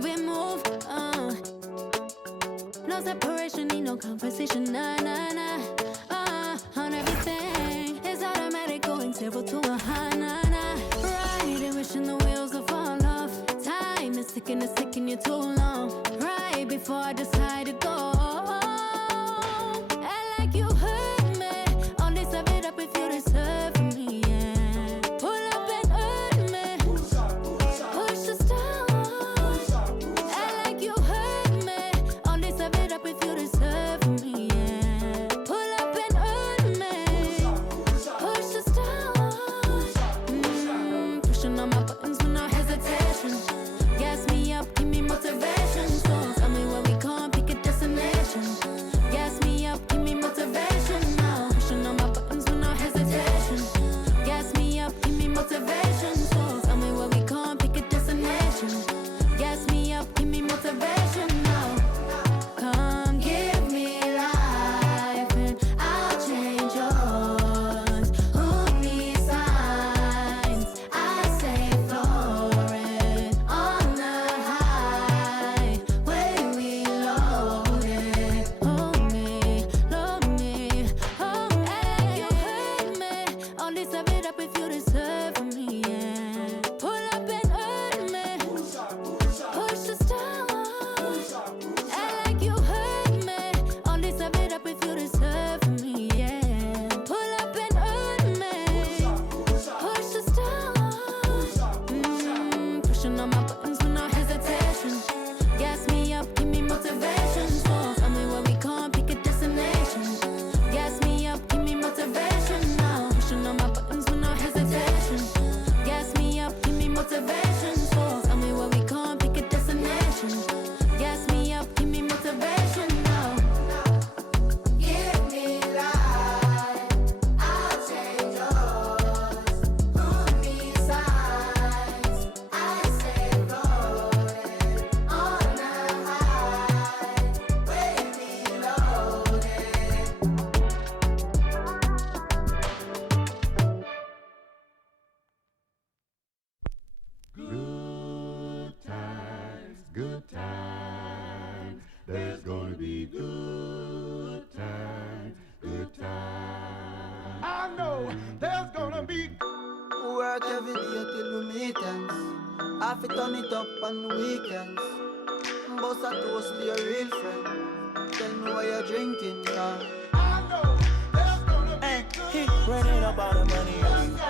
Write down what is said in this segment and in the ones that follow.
way we move. No separation, need no conversation. Nah, nah, nah. On everything, it's automatic, going 0 to 100. Nah, nah. Right, and wishing the wheels will fall off. Time is ticking, it's taking you too long. Right before I decide to go. Act like you heard me. Only serve it up if you deserve from me. Yeah. Pull up and hurt me. Push the stars. Act like you heard me. Only serve it up if you deserve from me. Yeah. Pull up and hurt me. Push the stars. Pushing on my buttons with no hesitation. Gas me up, give me motivation. So tell me where we going, pick a destination. Gas me up, give me motivation now. Pushing on my buttons with no hesitation. Gas me up, give me motivation. So tell me where we going, pick a destination. Gas me up, give me motivation now. Come give me life and I'll change yours. Who needs signs? I say floating on the highway we loaded. Hold me, hold me, you hurt me. Only serve it up if you deserve from me, yeah. Pull up and hurt me. Push the stars. Act like you hurt me. Only serve it up if you deserve from me, yeah. Pull up and hurt me. Push the stars. Pushing on my buttons with no hesitation. Gas me up, give me motivation. So tell me where we going, pick a destination. Gas me up, give me motivation now. Pushing on my buttons with no hesitation. Gas me up, give me motivation. So tell me where we going, pick a destination. Gas me up, give me motivation now. Give me life, I'll change yours. Who needs signs? I say floating on the highway we loaded. Good times, there's gonna be good times, good times. I know there's gonna be Work every day till we meet ends. I fi turn it up on the weekends. Bust a toast to your real friend. Tell me what you're drinking now. I know there's gonna be He running up all the money on me.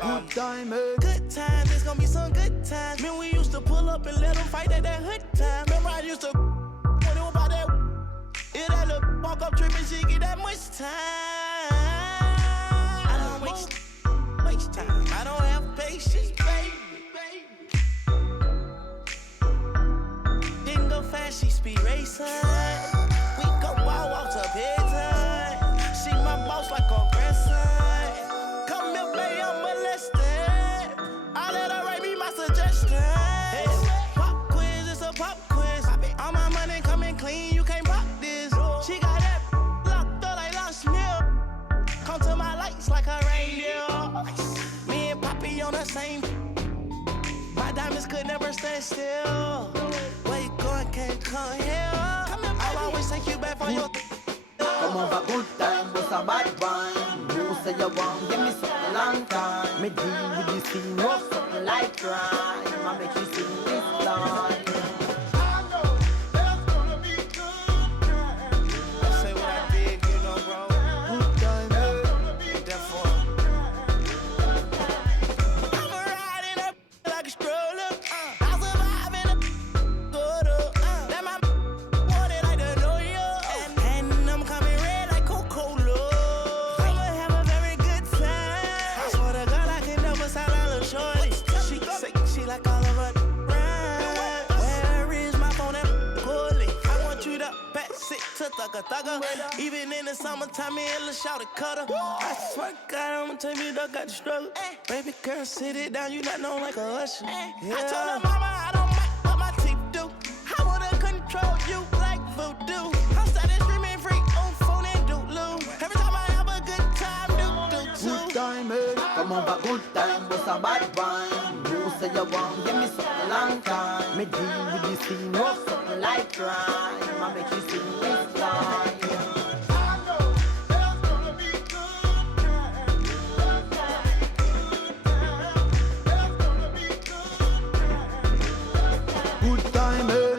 Good time, eh? Good times, it's gonna be some good times. Man, we used to pull up and let them fight at that hood time. Remember I used to when it was about that. If that little walk up tripping, she get that much time. I don't waste time. I don't have patience, baby. Didn't go fast, she speed racing. We go wild walk to bedtime. She my boss like a grandson. Come here, baby, I'm molested. I let her write me my suggestions. Pop quiz, it's a pop quiz. All my money coming clean, you can't pop this. She got that locked up like Lost Mill. Come to my lights like a reindeer. Me and Poppy on the same. My diamonds could never stand still. Where you going, can't come here. I'll always take you back for your. Come over, good time, but a bad one. You say you want, give me something long time. Me deal with this thing, rough something like crime. I make you sing this line. I know there's gonna be good times. I say what I did, you know, bro. Good time, eh? Therefore, I'm a ride in that like a stroller. I survive in a quarter. That my wanted like the New York. And I'm coming red like Coca-Cola. I'ma have a very good time. I swear to God, I can never sound like a shorty. She say she like all of her rhyme. Where is my phone and Cooley? I want you to pass it to thugger. Even in the summertime, me and Lil' Shawty cutter. I swear to God, I'ma tell you, dog got the struggle. Baby girl, sit it down, you not known like a usher. Yeah. I told her mama I don't like what my teeth do. I wanna control you like voodoo. I'm started screaming free on phone and doodloo. Every time I have a good time, do too. Good time, eh? Come Come over good time, bust a bad rhyme. You say you want, give me something long time. Me deal with this scene, rough something like crime. I make you sing this line. Good time, eh?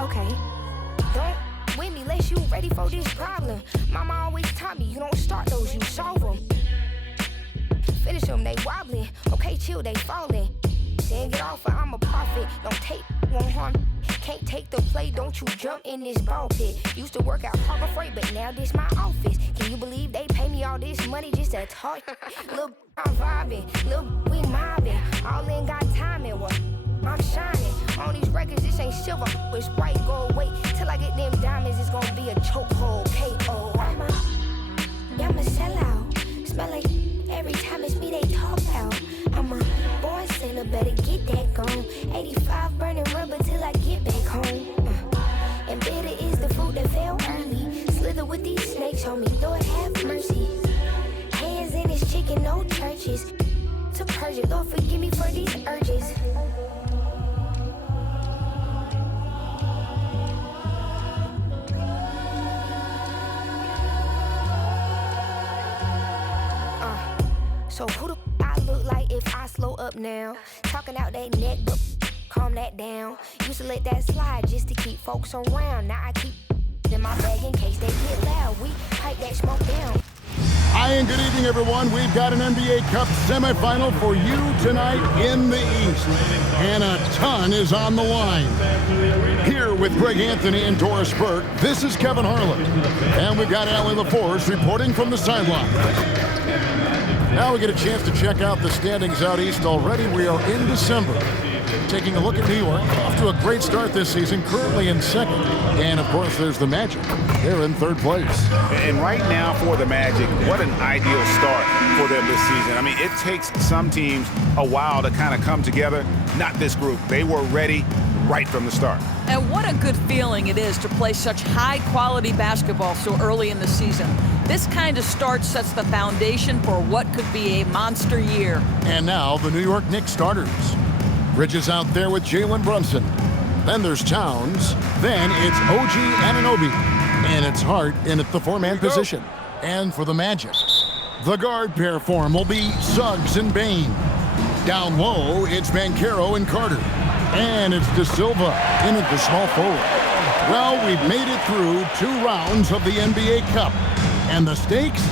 Okay, don't with me unless you ready for this problem. Mama always taught me you don't start those, you solve them. Finish them, they wobbling. Okay, chill, they falling. Then get off or I'm a prophet. Don't take, won't harm. Can't take the play, don't you jump in this ball pit. Used to work out Harbor Freight, but now this my office. Can you believe they pay me all this money just to talk? Look, I'm vibing, look, we mobbing. All in got timing, what? I'm shining. On these records, this ain't silver, it's white gold. Wait till I get them diamonds, it's gonna be a chokehold. K.O. I'm a sellout. Smell like every time it's me they talk out. I'm a born sinner, better get that gone. 85 burning rubber till I get back home. And bitter is the fruit that fell early. Slither with these snakes on me, Lord have mercy. Hands in this chicken, no churches. To purge it, Lord forgive me for these urges. So who the I look like if I slow up now? Talking out that neck, but calm that down. Used to let that slide just to keep folks around. Now I keep in my bag in case they get loud. We pipe that smoke down. Hi and good evening, everyone. We've got an NBA Cup semifinal for you tonight in the East. And a ton is on the line. Here with Greg Anthony and Doris Burke, this is Kevin Harlan. And we've got Allie LaForce reporting from the sideline. Now we get a chance to check out the standings out east already. We are in December. Taking a look at New York, off to a great start this season, currently in second. And, of course, there's the Magic. They're in third place. And right now for the Magic, what an ideal start for them this season. I mean, it takes some teams a while to kind of come together. Not this group. They were ready right from the start. And what a good feeling it is to play such high-quality basketball so early in the season. This kind of start sets the foundation for what could be a monster year. And now the New York Knicks starters. Bridges out there with Jalen Brunson. Then there's Towns. Then it's OG Anunoby. And it's Hart in at the four-man position. And for the Magic, the guard pair form will be Suggs and Bain. Down low, it's Banchero and Carter. And it's De Silva in at the small forward. Well, we've made it through 2 rounds of the NBA Cup. And the stakes?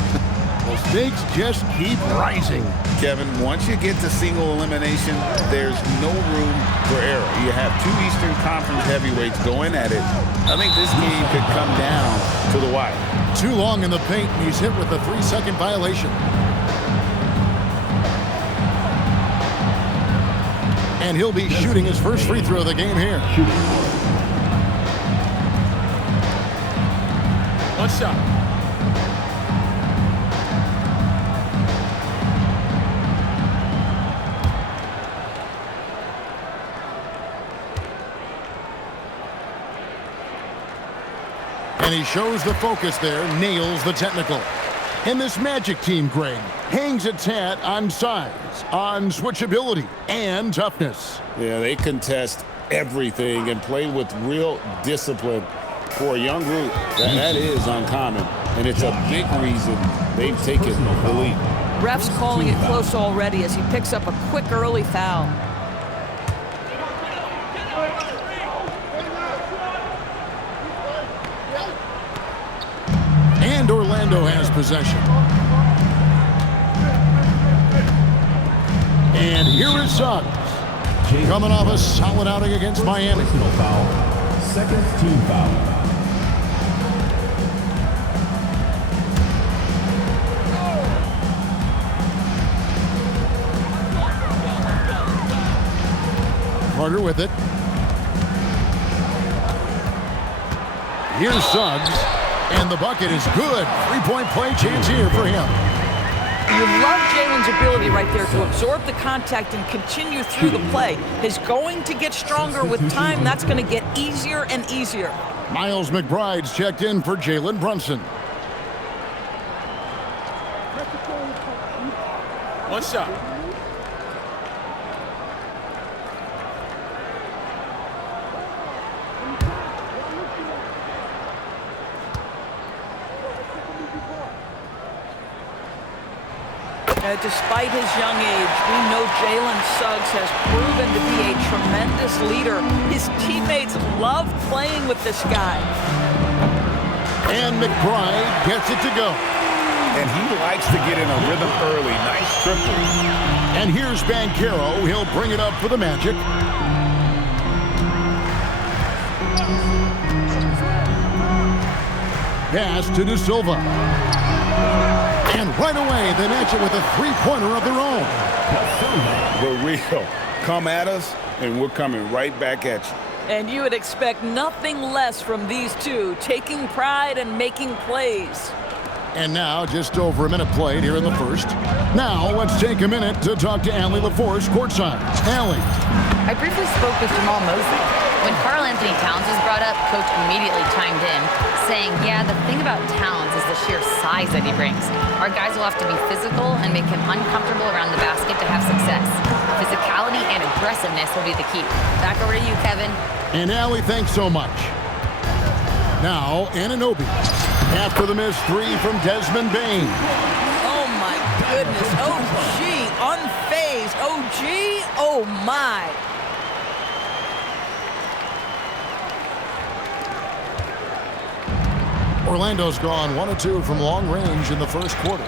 The stakes just keep rising. Kevin, once you get to single elimination, there's no room for error. You have 2 Eastern Conference heavyweights going at it. I think this game could come down to the wire. Too long in the paint, and he's hit with a 3-second violation. And he'll be shooting his first free throw of the game here. One shot. And he shows the focus there, nails the technical. And this Magic team, Greg, hangs its hat on size, on switchability, and toughness. Yeah, they contest everything and play with real discipline. For a young group, that is uncommon. And it's a big reason they've taken the lead. Ref's calling it close already as he picks up a quick early foul. Orlando has possession. And here is Suggs, coming off a solid outing against Miami. Foul. Second team foul. Carter with it. Here's Suggs, and the bucket is good. Three-point play chance here for him. You love Jalen's ability right there to absorb the contact and continue through the play. He's going to get stronger with time. That's going to get easier and easier. Miles McBride's checked in for Jalen Brunson. One shot. Despite his young age, we know Jalen Suggs has proven to be a tremendous leader. His teammates love playing with this guy. And McBride gets it to go. And he likes to get in a rhythm early. Nice triple. And here's Banchero. He'll bring it up for the Magic. Pass to De Silva. And right away, they match it with a three-pointer of their own. The real. Come at us, and we're coming right back at you. And you would expect nothing less from these two, taking pride and making plays. And now, just over a minute played here in the first. Now, let's take a minute to talk to Allie LaForce courtside. Allie. I briefly spoke with Jamal Mosley. When Karl Anthony Towns was brought up, Coach immediately chimed in, saying, yeah, the thing about Towns is the sheer size that he brings. Our guys will have to be physical and make him uncomfortable around the basket to have success. Physicality and aggressiveness will be the key. Back over to you, Kevin. And Allie, thanks so much. Now, Anunoby. After the missed three from Desmond Bain. Oh, my goodness. OG, unfazed. OG, oh, my. Orlando's gone 1 of 2 from long range in the first quarter.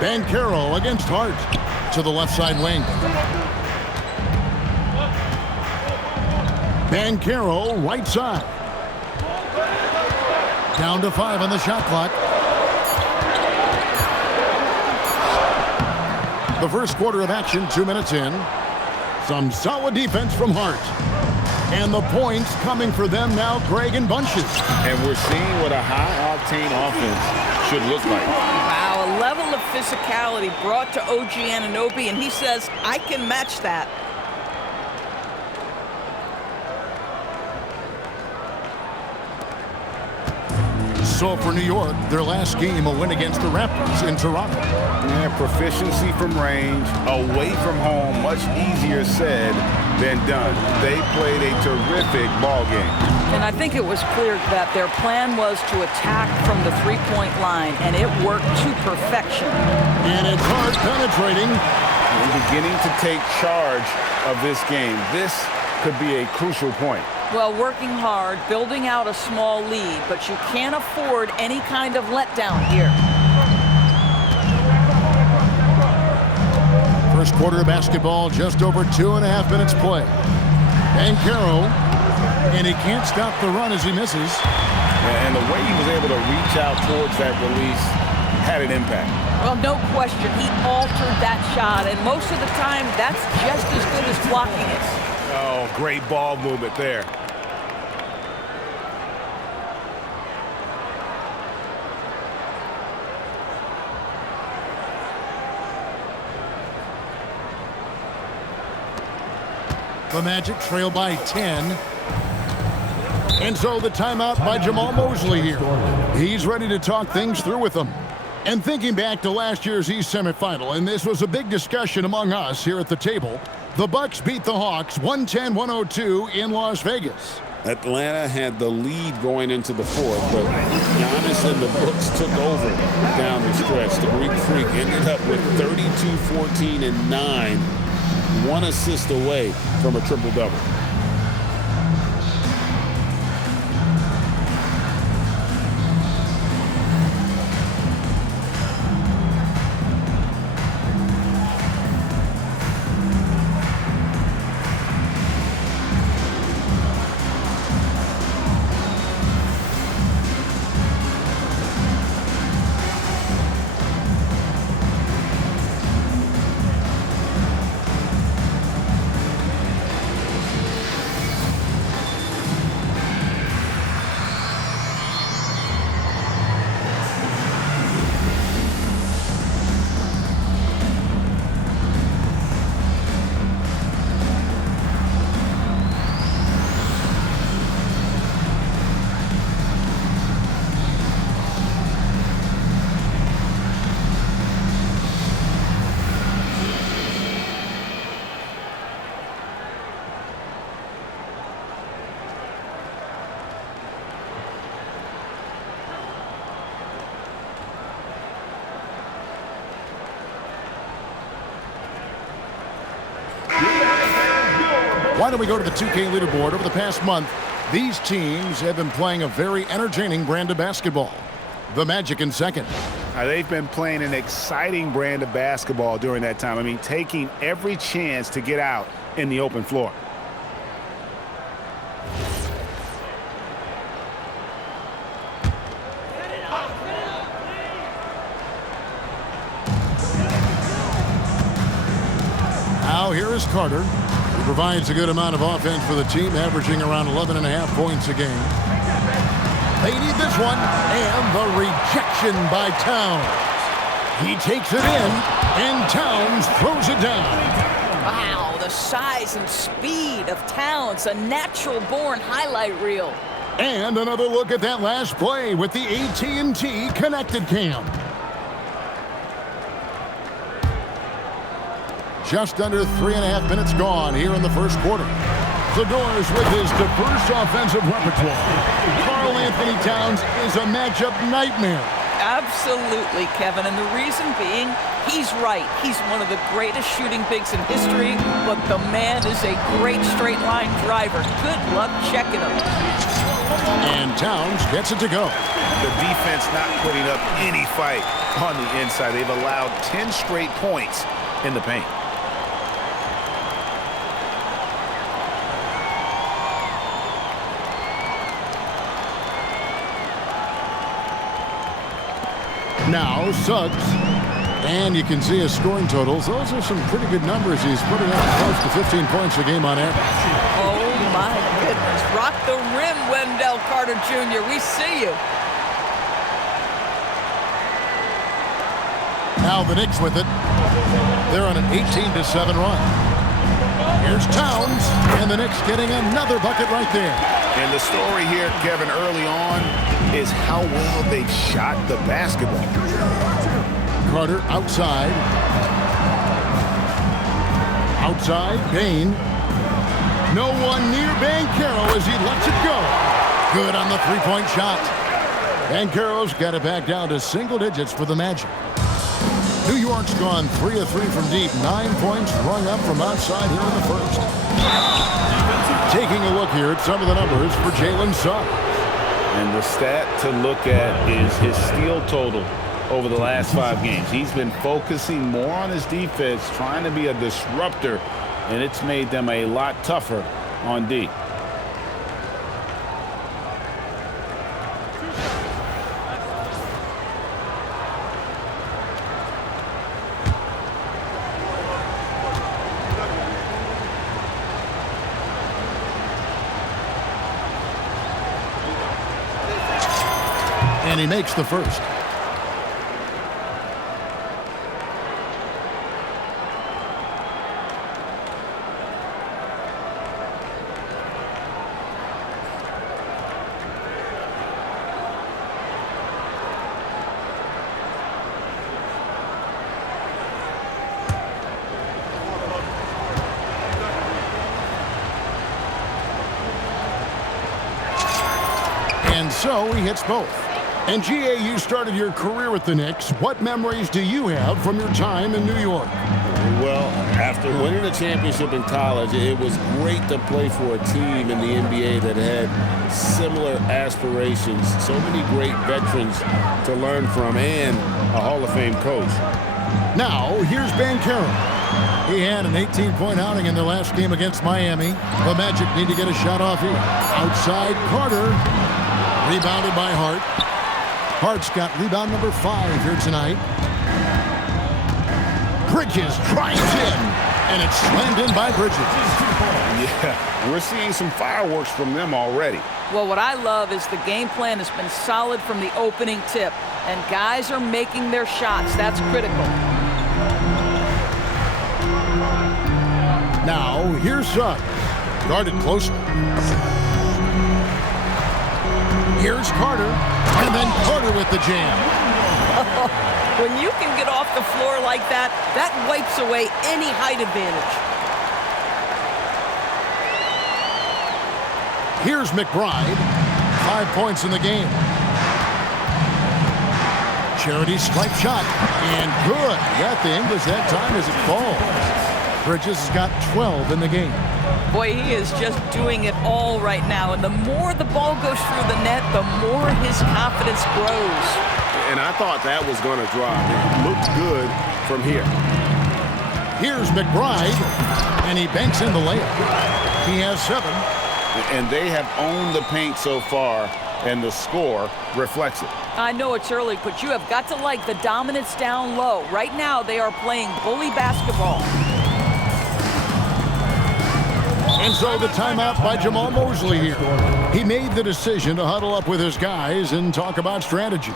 Banchero against Hart to the left side wing. Banchero right side. Down to 5 on the shot clock. The first quarter of action, 2 minutes in. Some solid defense from Hart. And the points coming for them now, Greg and Bunches. And we're seeing what a high-octane offense should look like. Wow, a level of physicality brought to OG Anunoby, and he says, I can match that. So for New York, their last game, a win against the Raptors in Toronto. Yeah, proficiency from range, away from home, much easier said than done. They played a terrific ball game. And I think it was clear that their plan was to attack from the three-point line, and it worked to perfection. And it's Hart penetrating. And beginning to take charge of this game. This could be a crucial point. Well, working hard, building out a small lead, but you can't afford any kind of letdown here. First quarter of basketball, just over 2.5 minutes play. Banchero, and he can't stop the run as he misses. And the way he was able to reach out towards that release had an impact. Well, no question, he altered that shot, and most of the time, that's just as good as blocking it. Oh, great ball movement there. The Magic trail by 10. And so the timeout by Jamal Mosley here. He's ready to talk things through with them. And thinking back to last year's East semifinal, and this was a big discussion among us here at the table, the Bucks beat the Hawks 110-102 in Las Vegas. Atlanta had the lead going into the fourth, but Giannis and the Bucks took over down the stretch. The Greek Freak ended up with 32, 14, and 9. 1 assist away from a triple-double. Why don't we go to the 2K leaderboard? Over the past month, these teams have been playing a very entertaining brand of basketball. The Magic in second. They've been playing an exciting brand of basketball during that time. I mean, taking every chance to get out in the open floor. Now here is Carter. He provides a good amount of offense for the team, averaging around 11.5 points a game. They need this one, and the rejection by Towns. He takes it in, and Towns throws it down. Wow, the size and speed of Towns, a natural-born highlight reel. And another look at that last play with the AT&T connected cam. Just under 3.5 minutes gone here in the first quarter. The Doors with his diverse offensive repertoire. Karl Anthony Towns is a matchup nightmare. Absolutely, Kevin, and the reason being, he's right. He's one of the greatest shooting bigs in history, but the man is a great straight-line driver. Good luck checking him. And Towns gets it to go. The defense not putting up any fight on the inside. They've allowed 10 straight points in the paint. Now Suggs, and you can see his scoring totals. Those are some pretty good numbers. He's putting up close to 15 points a game on average. Oh my goodness. Rock the rim, Wendell Carter Jr. We see you. Now the Knicks with it. They're on an 18-7 run. Here's Towns, and the Knicks getting another bucket right there. And the story here, Kevin, early on is how well they've shot the basketball. Carter outside. Outside, Bain. No one near Banchero as he lets it go. Good on the three-point shot. Banchero's got it back down to single digits for the Magic. New York's gone 3 of 3 from deep. 9 points rung up from outside here in the first. Taking a look here at some of the numbers for Jalen Suggs. And the stat to look at is his steal total over the last 5 games. He's been focusing more on his defense, trying to be a disruptor, and it's made them a lot tougher on D. And he makes the first. And so he hits both. And GA, you started your career with the Knicks. What memories do you have from your time in New York? Well, after winning a championship in college, it was great to play for a team in the NBA that had similar aspirations, so many great veterans to learn from, and a Hall of Fame coach. Now, here's Banchero. He had an 18-point outing in their last game against Miami. The Magic need to get a shot off here. Outside, Carter. Rebounded by Hart. Hart's got rebound number 5 here tonight. Bridges drives in, and it's slammed in by Bridges. Yeah, we're seeing some fireworks from them already. Well, what I love is the game plan has been solid from the opening tip, and guys are making their shots. That's critical. Now, here's Suggs. Guarded closely. Here's Carter, and then Carter with the jam. When you can get off the floor like that, that wipes away any height advantage. Here's McBride. 5 points in the game. Charity stripe shot, and good. Got the English that time as it falls. Bridges has got 12 in the game. Boy, he is just doing it all right now. And the more the ball goes through the net, the more his confidence grows. And I thought that was going to drop. It looked good from here. Here's McBride, and he banks in the layup. He has 7. And they have owned the paint so far, and the score reflects it. I know it's early, but you have got to like the dominance down low. Right now, they are playing bully basketball. And so the timeout by Jamal Mosley here. He made the decision to huddle up with his guys and talk about strategy.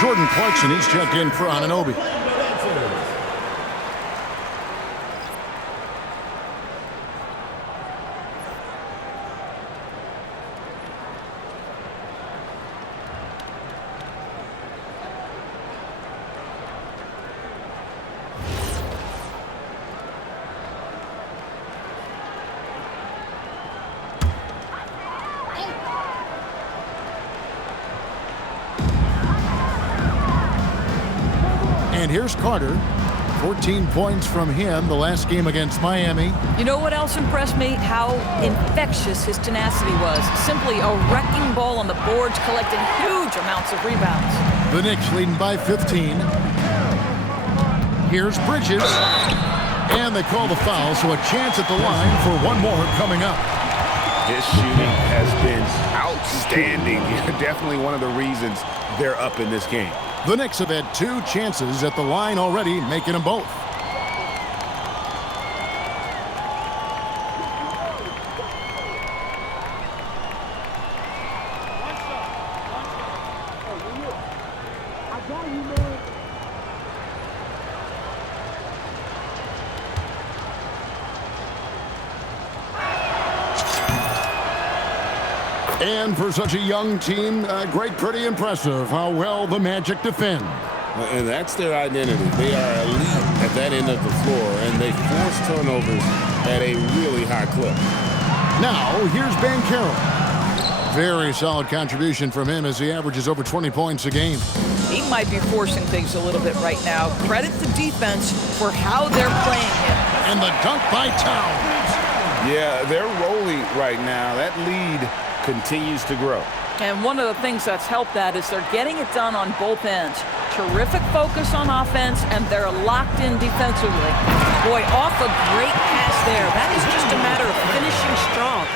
Jordan Clarkson, he's checked in for Anunoby. And here's Carter. 14 points from him the last game against Miami. You know what else impressed me? How infectious his tenacity was. Simply a wrecking ball on the boards, collecting huge amounts of rebounds. The Knicks leading by 15. Here's Bridges. And they call the foul, so a chance at the line for one more coming up. His shooting has been outstanding. Definitely one of the reasons they're up in this game. The Knicks have had 2 chances at the line already, making them both. And for such a young team, pretty impressive how well the Magic defend. And that's their identity. They are elite at that end of the floor, and they force turnovers at a really high clip. Now, here's Banchero. Very solid contribution from him as he averages over 20 points a game. He might be forcing things a little bit right now. Credit the defense for how they're playing it. And the dunk by Towns. Yeah, they're rolling right now. That lead continues to grow. And one of the things that's helped that is they're getting it done on both ends. Terrific focus on offense, and they're locked in defensively. Boy, off a great pass there. That is just a matter of finishing strong.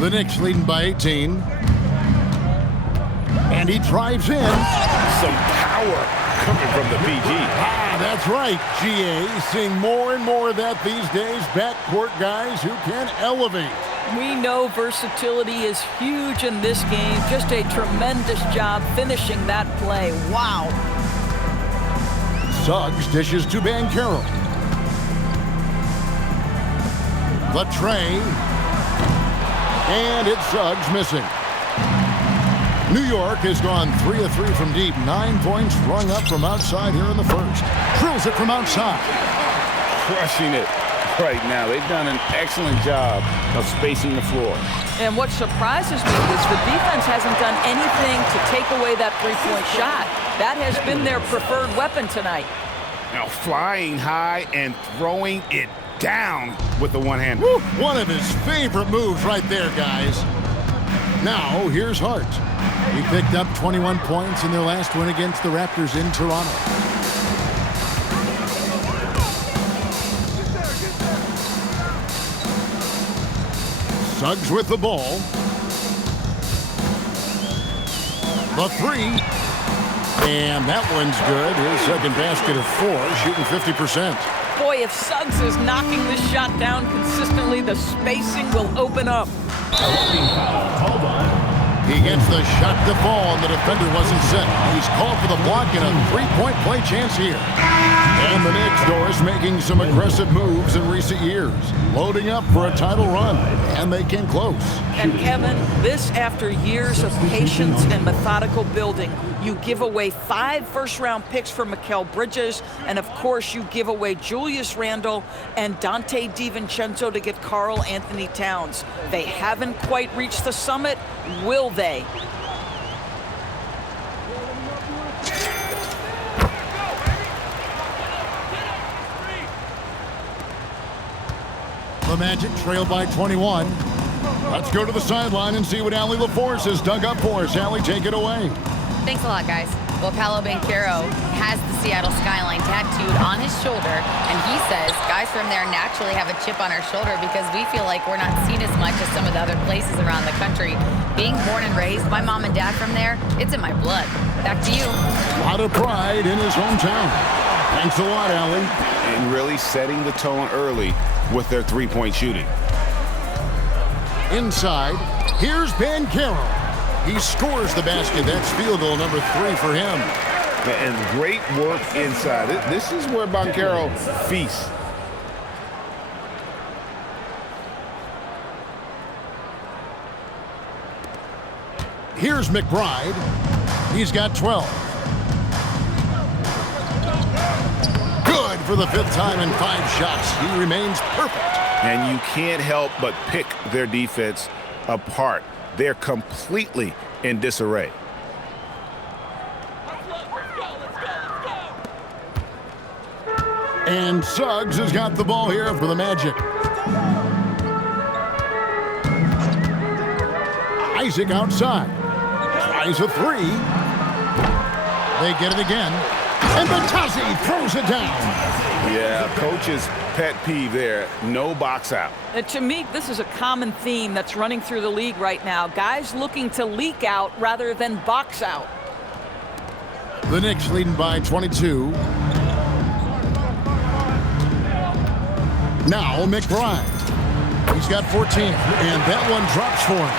The Knicks leading by 18. And he drives in. Some power coming from the PG. Ah, that's right, GA. Seeing more and more of that these days. Backcourt guys who can elevate. We know versatility is huge in this game. Just a tremendous job finishing that play. Wow. Suggs dishes to Banchero. The tray. And it's Suggs missing. New York has gone 3 of 3 from deep. 9 points rung up from outside here in the first. Drills it from outside. Crushing it right now. They've done an excellent job of spacing the floor. And what surprises me is the defense hasn't done anything to take away that three-point shot. That has been their preferred weapon tonight. Now flying high and throwing it down with the one hand. Woo, one of his favorite moves right there, guys. Now, here's Hart. He picked up 21 points in their last win against the Raptors in Toronto. Suggs with the ball. The three. And that one's good. His second basket of 4, shooting 50%. Boy, if Suggs is knocking this shot down consistently, the spacing will open up. He gets the shot to fall, and the defender wasn't set. He's called for the block and a three-point play chance here. And the Knicks, Doris, making some aggressive moves in recent years, loading up for a title run, and they came close. And Kevin, this after years of patience and methodical building. You give away 5 first-round picks for Mikal Bridges, and of course you give away Julius Randle and Dante DiVincenzo to get Karl Anthony Towns. They haven't quite reached the summit, will they? The Magic trail by 21. Let's go to the sideline and see what Allie LaForce has dug up for us. Allie, take it away. Thanks a lot, guys. Well, Paolo Banchero has the Seattle skyline tattooed on his shoulder, and he says guys from there naturally have a chip on our shoulder because we feel like we're not seen as much as some of the other places around the country. Being born and raised, my mom and dad from there, it's in my blood. Back to you. A lot of pride in his hometown. Thanks a lot, Allie. And really setting the tone early with their three-point shooting. Inside, here's Banchero. He scores the basket. That's field goal number 3 for him. And great work inside. This is where Banchero feasts. Here's McBride. He's got 12. Good for the 5th time in 5 shots. He remains perfect. And you can't help but pick their defense apart. They're completely in disarray. And Suggs has got the ball here for the Magic. Isaac outside. Tries a 3. They get it again. And Batazzi throws it down. Yeah, coach's pet peeve there. No box out. To me, this is a common theme that's running through the league right now. Guys looking to leak out rather than box out. The Knicks leading by 22. Now McBride. He's got 14, and that one drops for him.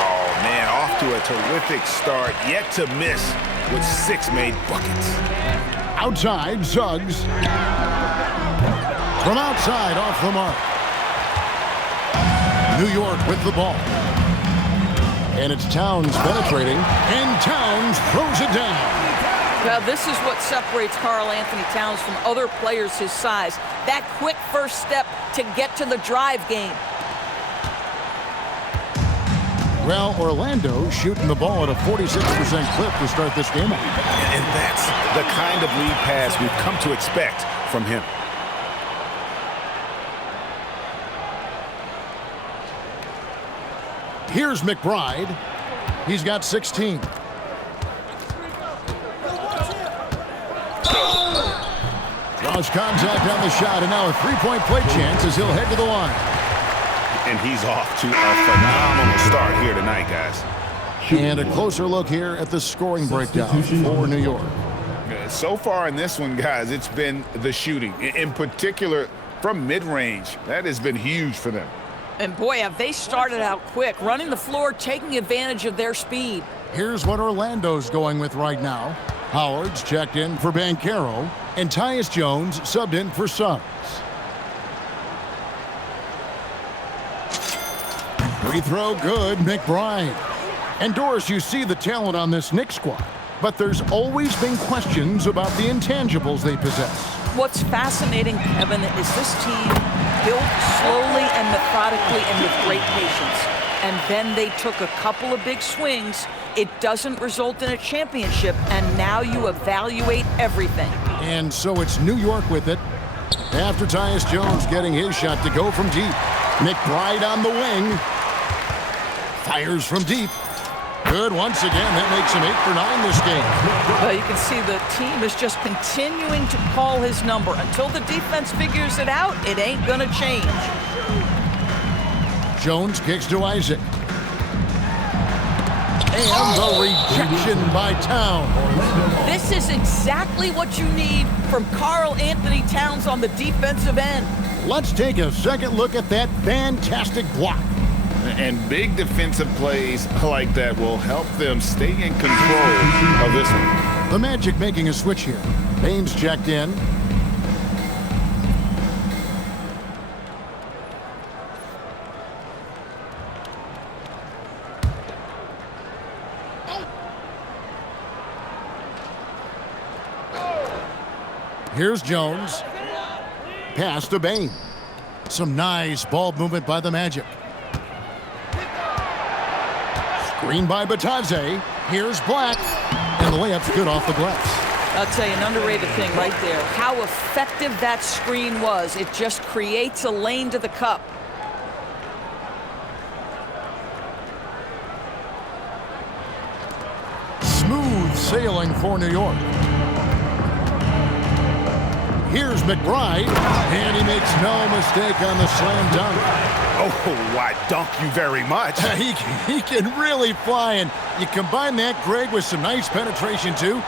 Oh, man, off to a terrific start. Yet to miss with 6 made buckets. Outside, Suggs. From outside, off the mark. New York with the ball. And it's Towns penetrating, and Towns throws it down. Well, this is what separates Karl Anthony Towns from other players his size. That quick first step to get to the drive game. Well, Orlando shooting the ball at a 46% clip to start this game off. And that's the kind of lead pass we've come to expect from him. Here's McBride. He's got 16. Draws contact on the shot, and now a 3-point play chance as he'll head to the line. And he's off to a phenomenal start here tonight, guys. And a closer look here at the scoring breakdown for New York. So far in this one, guys, it's been the shooting. In particular, from mid-range. That has been huge for them. And boy, have they started out quick, running the floor, taking advantage of their speed. Here's what Orlando's going with right now. Howard's checked in for Banchero, and Tyus Jones subbed in for Suggs. Free throw good, McBride. And Doris, you see the talent on this Knicks squad, but there's always been questions about the intangibles they possess. What's fascinating, Kevin, is this team built slowly and methodically and with great patience. And then they took a couple of big swings. It doesn't result in a championship, and now you evaluate everything. And so it's New York with it. After Tyus Jones getting his shot to go from deep. McBride on the wing. Fires from deep. Good once again. That makes him 8 for 9 this game. Well, you can see the team is just continuing to call his number. Until the defense figures it out, it ain't going to change. Jones kicks to Isaac. And the rejection by Towns. This is exactly what you need from Karl Anthony Towns on the defensive end. Let's take a second look at that fantastic block. And big defensive plays like that will help them stay in control of this one. The Magic making a switch here. Baines checked in. Here's Jones. Pass to Bain. Some nice ball movement by the Magic. Screen by Batadze. Here's Black. And the layup's good off the glass. I'll tell you, an underrated thing right there. How effective that screen was. It just creates a lane to the cup. Smooth sailing for New York. Here's McBride, and he makes no mistake on the slam dunk. Oh, why, dunk you very much. He can really fly, and you combine that, Greg, with some nice penetration, too,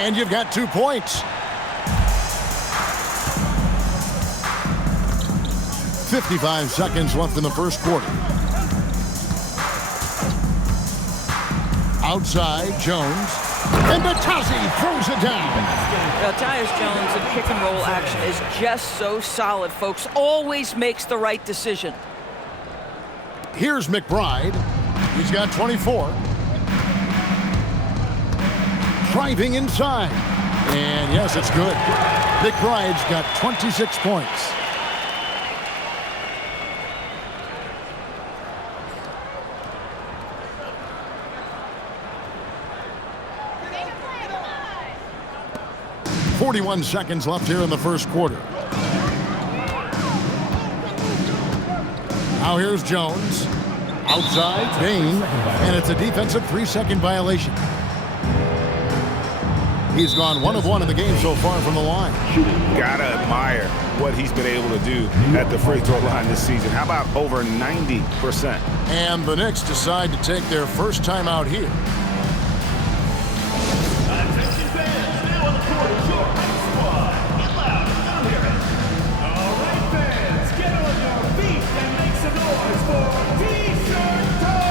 and you've got 2 points. 55 seconds left in the first quarter. Outside, Jones. And Batadze throws it down. Tyus Jones in pick and roll action is just so solid, folks. Always makes the right decision. Here's McBride. He's got 24. Driving inside. And yes, it's good. McBride's got 26 points. .41 seconds left here in the first quarter. Now here's Jones. Outside, Bain. And it's a defensive 3-second violation. He's gone 1 of 1 in the game so far from the line. Gotta admire what he's been able to do at the free throw line this season. How about over 90%? And the Knicks decide to take their first time out here. Attention fans, now on the court is your Knicks squad. Get loud, don't hear it. All right, fans, get on your feet and make some noise for T-shirt toast!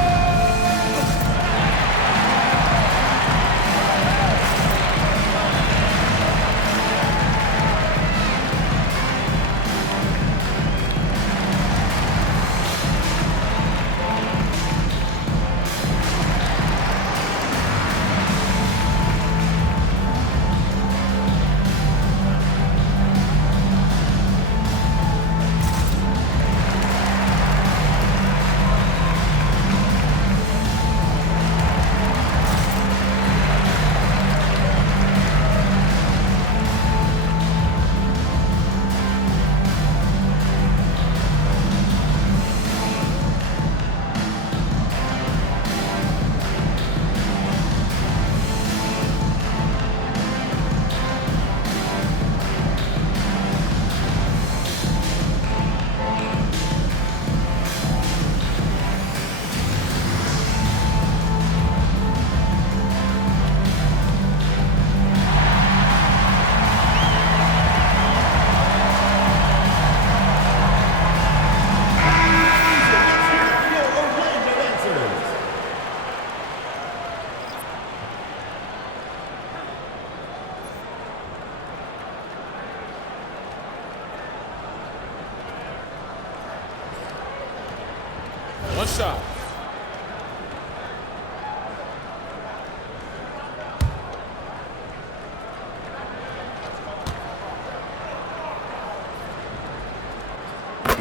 One shot.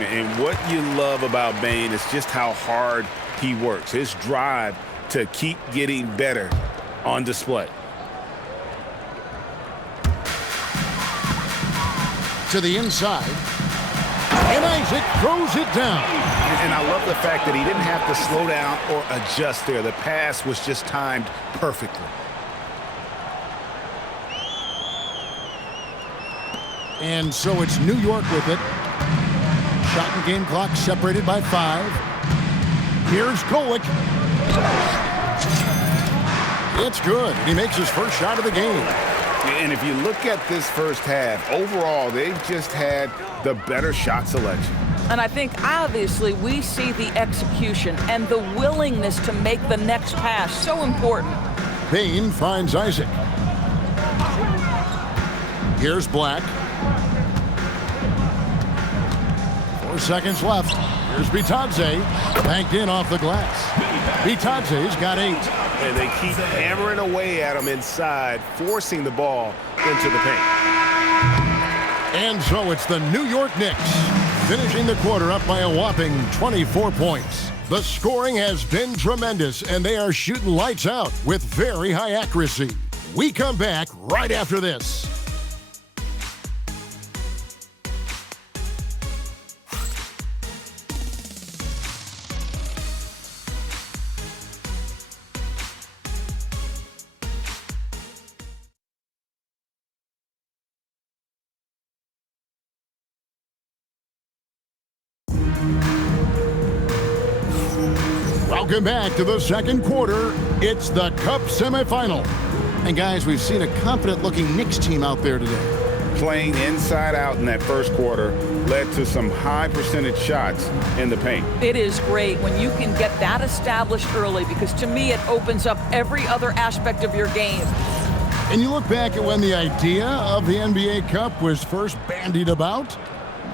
And what you love about Bane is just how hard he works. His drive to keep getting better on display. To the inside. And Isaac throws it down. And I love the fact that he didn't have to slow down or adjust there. The pass was just timed perfectly. And so it's New York with it. Shot and game clock separated by 5. Here's Golick. It's good. He makes his first shot of the game. And if you look at this first half, overall, they've just had the better shot selection. And I think, obviously, we see the execution and the willingness to make the next pass so important. Bane finds Isaac. Here's Black. 4 seconds left. Here's Bitadze. Banked in off the glass. Bitadze's got 8. And they keep hammering away at him inside, forcing the ball into the paint. And so it's the New York Knicks finishing the quarter up by a whopping 24 points. The scoring has been tremendous, and they are shooting lights out with very high accuracy. We come back right after this. Welcome back to the second quarter. It's the Cup Semifinal. And guys, we've seen a confident-looking Knicks team out there today. Playing inside out in that first quarter led to some high percentage shots in the paint. It is great when you can get that established early, because to me it opens up every other aspect of your game. And you look back at when the idea of the NBA Cup was first bandied about,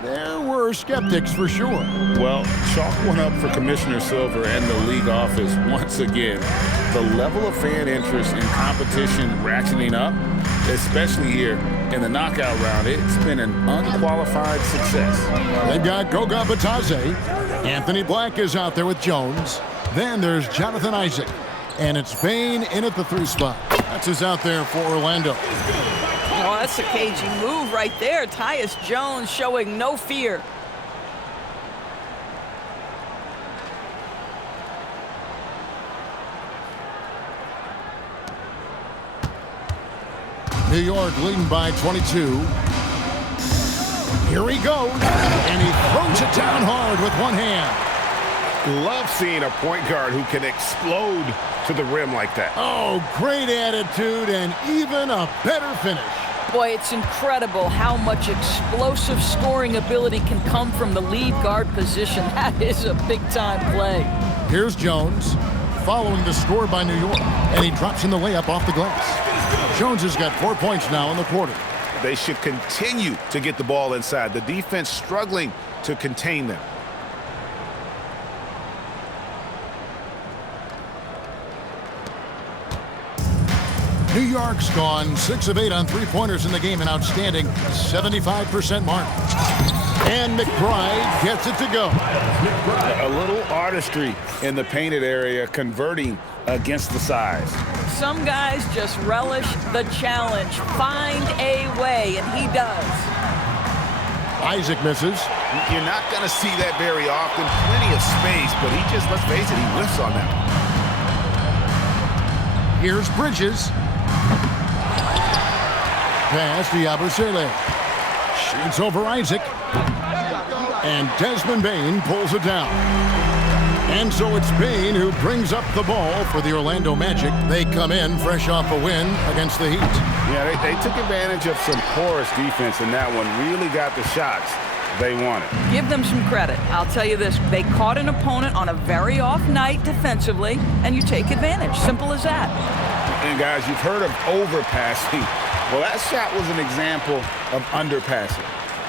there were skeptics for sure. Well, chalk one up for Commissioner Silver and the league office once again. The level of fan interest and competition ratcheting up, especially here in the knockout round, it's been an unqualified success. They've got Goga Bitadze. Anthony Black is out there with Jones. Then there's Jonathan Isaac. And it's Bane in at the 3 spot. That's who's out there for Orlando. Oh, that's a cagey move right there. Tyus Jones showing no fear. New York leading by 22. Here he goes, and he throws it down hard with one hand. Love seeing a point guard who can explode to the rim like that. Oh, great attitude and even a better finish. Boy, it's incredible how much explosive scoring ability can come from the lead guard position. That is a big-time play. Here's Jones, following the score by New York, and he drops in the layup off the glass. Jones has got 4 points now in the quarter. They should continue to get the ball inside. The defense struggling to contain them. New York's gone 6 of 8 on 3-pointers in the game, an outstanding 75% mark. And McBride gets it to go. A little artistry in the painted area, converting against the size. Some guys just relish the challenge. Find a way, and he does. Isaac misses. You're not going to see that very often. Plenty of space, but he just, let's face it, he whiffs on that. Here's Bridges. Pass to Yabusele. Shoots over Isaac. And Desmond Bane pulls it down. And so it's Bane who brings up the ball for the Orlando Magic. They come in fresh off a win against the Heat. Yeah, they took advantage of some porous defense in that one. Really got the shots they wanted. Give them some credit. I'll tell you this. They caught an opponent on a very off night defensively, and you take advantage. Simple as that. And guys, you've heard of overpassing. Well, that shot was an example of underpassing.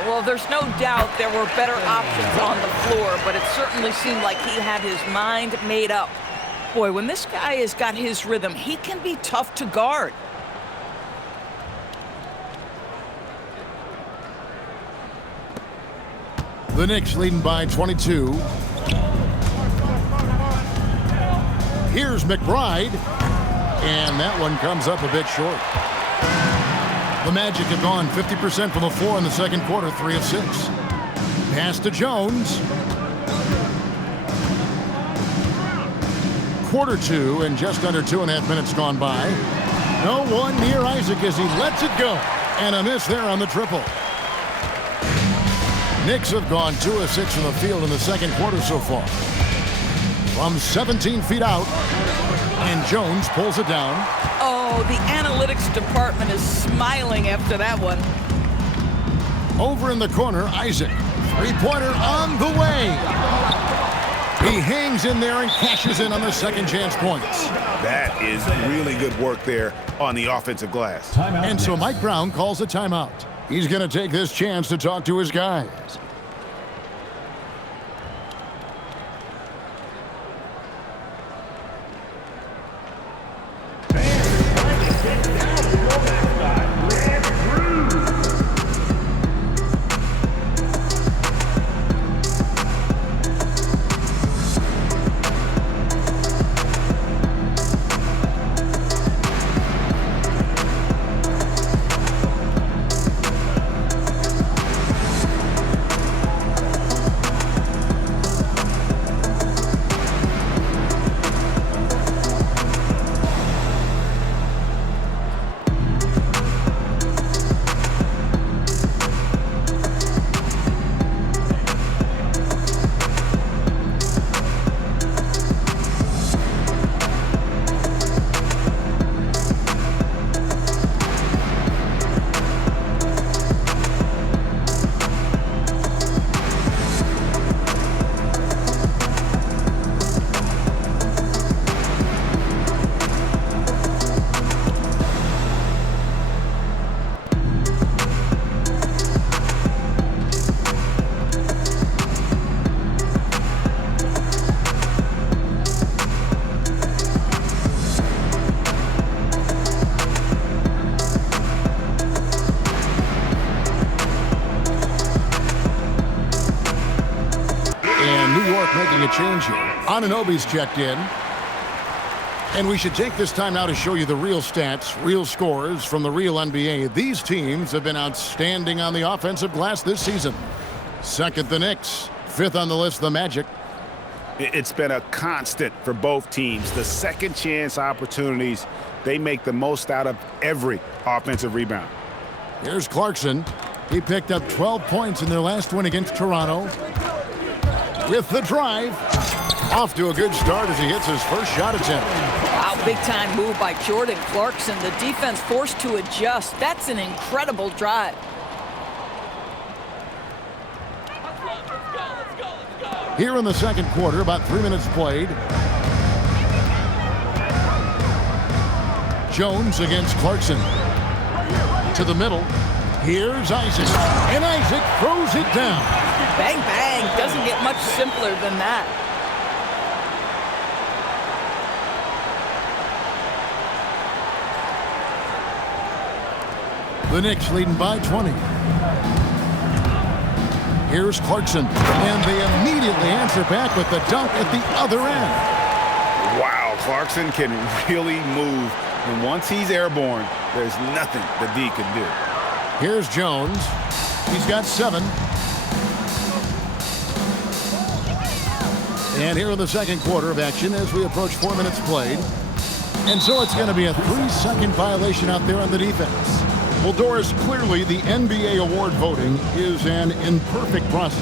Well, there's no doubt there were better options on the floor, but it certainly seemed like he had his mind made up. Boy, when this guy has got his rhythm, he can be tough to guard. The Knicks leading by 22. Here's McBride. And that one comes up a bit short. The Magic have gone 50% from the floor in the second quarter, 3 of 6. Pass to Jones. Quarter 2 and just under 2.5 minutes gone by. No one near Isaac as he lets it go. And a miss there on the triple. Knicks have gone 2 of 6 from the field in the second quarter so far. From 17 feet out. And Jones pulls it down. Oh, the analytics department is smiling after that one. Over in the corner, Isaac. Three-pointer on the way. He hangs in there and cashes in on the second chance points. That is really good work there on the offensive glass. And so Mike Brown calls a timeout. He's going to take this chance to talk to his guys. Making a change here. Anunoby's checked in. And we should take this time now to show you the real stats, real scores from the real NBA. These teams have been outstanding on the offensive glass this season. Second, the Knicks. Fifth on the list, the Magic. It's been a constant for both teams. The second chance opportunities, they make the most out of every offensive rebound. Here's Clarkson. He picked up 12 points in their last win against Toronto. With the drive, off to a good start as he hits his first shot attempt. Wow, big-time move by Jordan Clarkson. The defense forced to adjust. That's an incredible drive. Here in the second quarter, about 3 minutes played. Jones against Clarkson. To the middle. Here's Isaac. And Isaac throws it down. Bang, bang. Doesn't get much simpler than that. The Knicks leading by 20. Here's Clarkson. And they immediately answer back with the dunk at the other end. Wow, Clarkson can really move. And once he's airborne, there's nothing the D can do. Here's Jones. He's got 7. And here in the second quarter of action as we approach 4 minutes played. And so it's going to be a 3-second violation out there on the defense. Well, Doris, clearly the NBA award voting is an imperfect process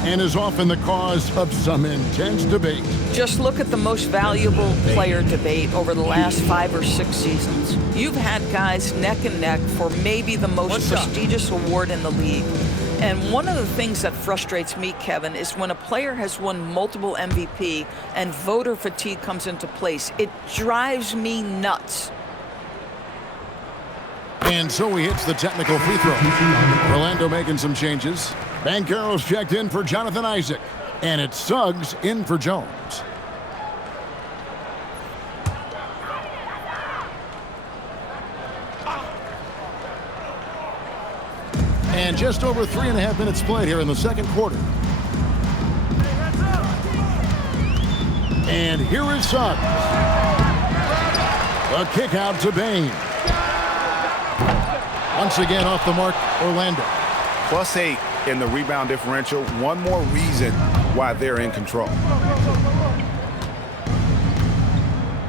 and is often the cause of some intense debate. Just look at the most valuable player debate over the last 5 or 6 seasons. You've had guys neck and neck for maybe the most prestigious award in the league. And one of the things that frustrates me, Kevin, is when a player has won multiple MVP and voter fatigue comes into place. It drives me nuts. And so he hits the technical free throw. Orlando making some changes. Banchero's checked in for Jonathan Isaac. And it's Suggs in for Jones. And just over 3.5 minutes played here in the second quarter. And here is Suggs. A kick out to Bain. Once again off the mark, Orlando. +8 in the rebound differential. One more reason why they're in control.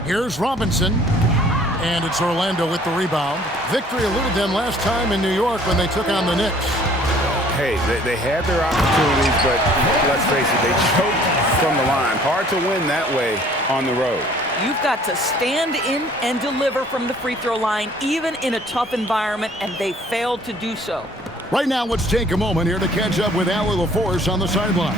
Here's Robinson. And it's Orlando with the rebound. Victory eluded them last time in New York when they took on the Knicks. Hey, they had their opportunities, but let's face it, they choked from the line. Hard to win that way on the road. You've got to stand in and deliver from the free throw line, even in a tough environment, and they failed to do so. Right now, let's take a moment here to catch up with Allie LaForce on the sidelines.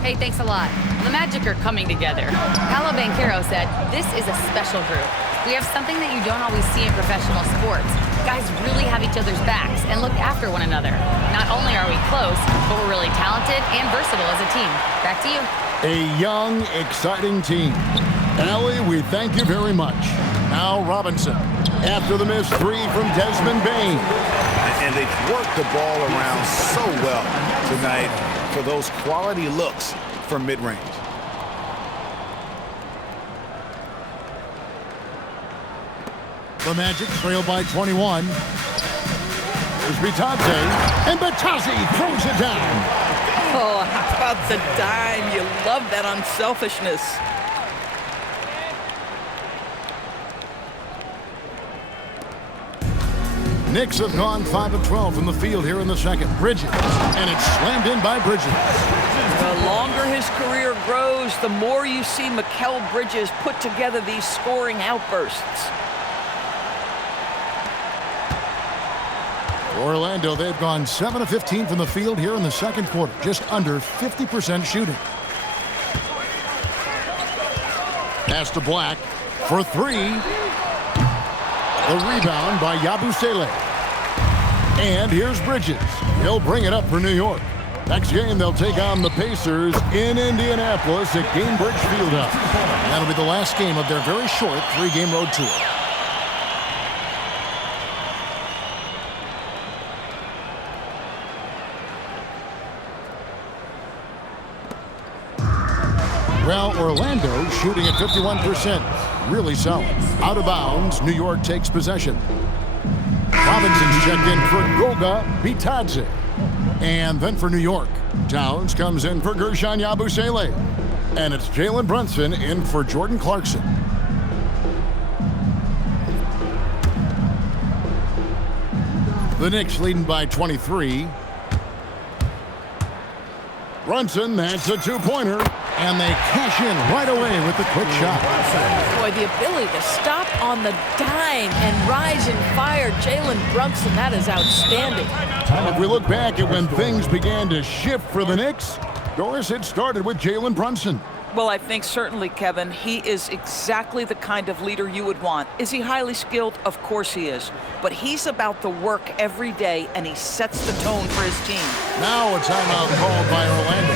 Hey, thanks a lot. The Magic are coming together. Paolo Banchero said, "This is a special group. We have something that you don't always see in professional sports. Guys really have each other's backs and look after one another. Not only are we close, but we're really talented and versatile as a team." Back to you. A young, exciting team. Allie, we thank you very much. Now Robinson. After the missed three from Desmond Bain. And they've worked the ball around so well tonight for those quality looks from mid-range. The Magic trail by 21. Here's Bitadze. And Bitadze throws it down. Oh, how about the dime? You love that unselfishness. Knicks have gone 5 of 12 from the field here in the second. Bridges. And it's slammed in by Bridges. The longer his career grows, the more you see Mikal Bridges put together these scoring outbursts. Orlando, they've gone 7 of 15 from the field here in the second quarter. Just under 50% shooting. Pass to Black for three. The rebound by Yabusele. And here's Bridges. He'll bring it up for New York. Next game, they'll take on the Pacers in Indianapolis at Gainbridge Fieldhouse. That'll be the last game of their very short 3-game road tour. Well, Orlando shooting at 51%. Really solid. Out of bounds, New York takes possession. Robinson's checked in for Goga Bitadze. And then for New York, Towns comes in for Gershon Yabusele. And it's Jalen Brunson in for Jordan Clarkson. The Knicks leading by 23. Brunson, that's a two-pointer. And they cash in right away with the quick shot. Boy, the ability to stop on the dime and rise and fire Jalen Brunson, that is outstanding. If we look back at when things began to shift for the Knicks, Doris, it started with Jalen Brunson. Well, I think certainly, Kevin, he is exactly the kind of leader you would want. Is he highly skilled? Of course he is. But he's about the work every day, and he sets the tone for his team. Now a timeout called by Orlando.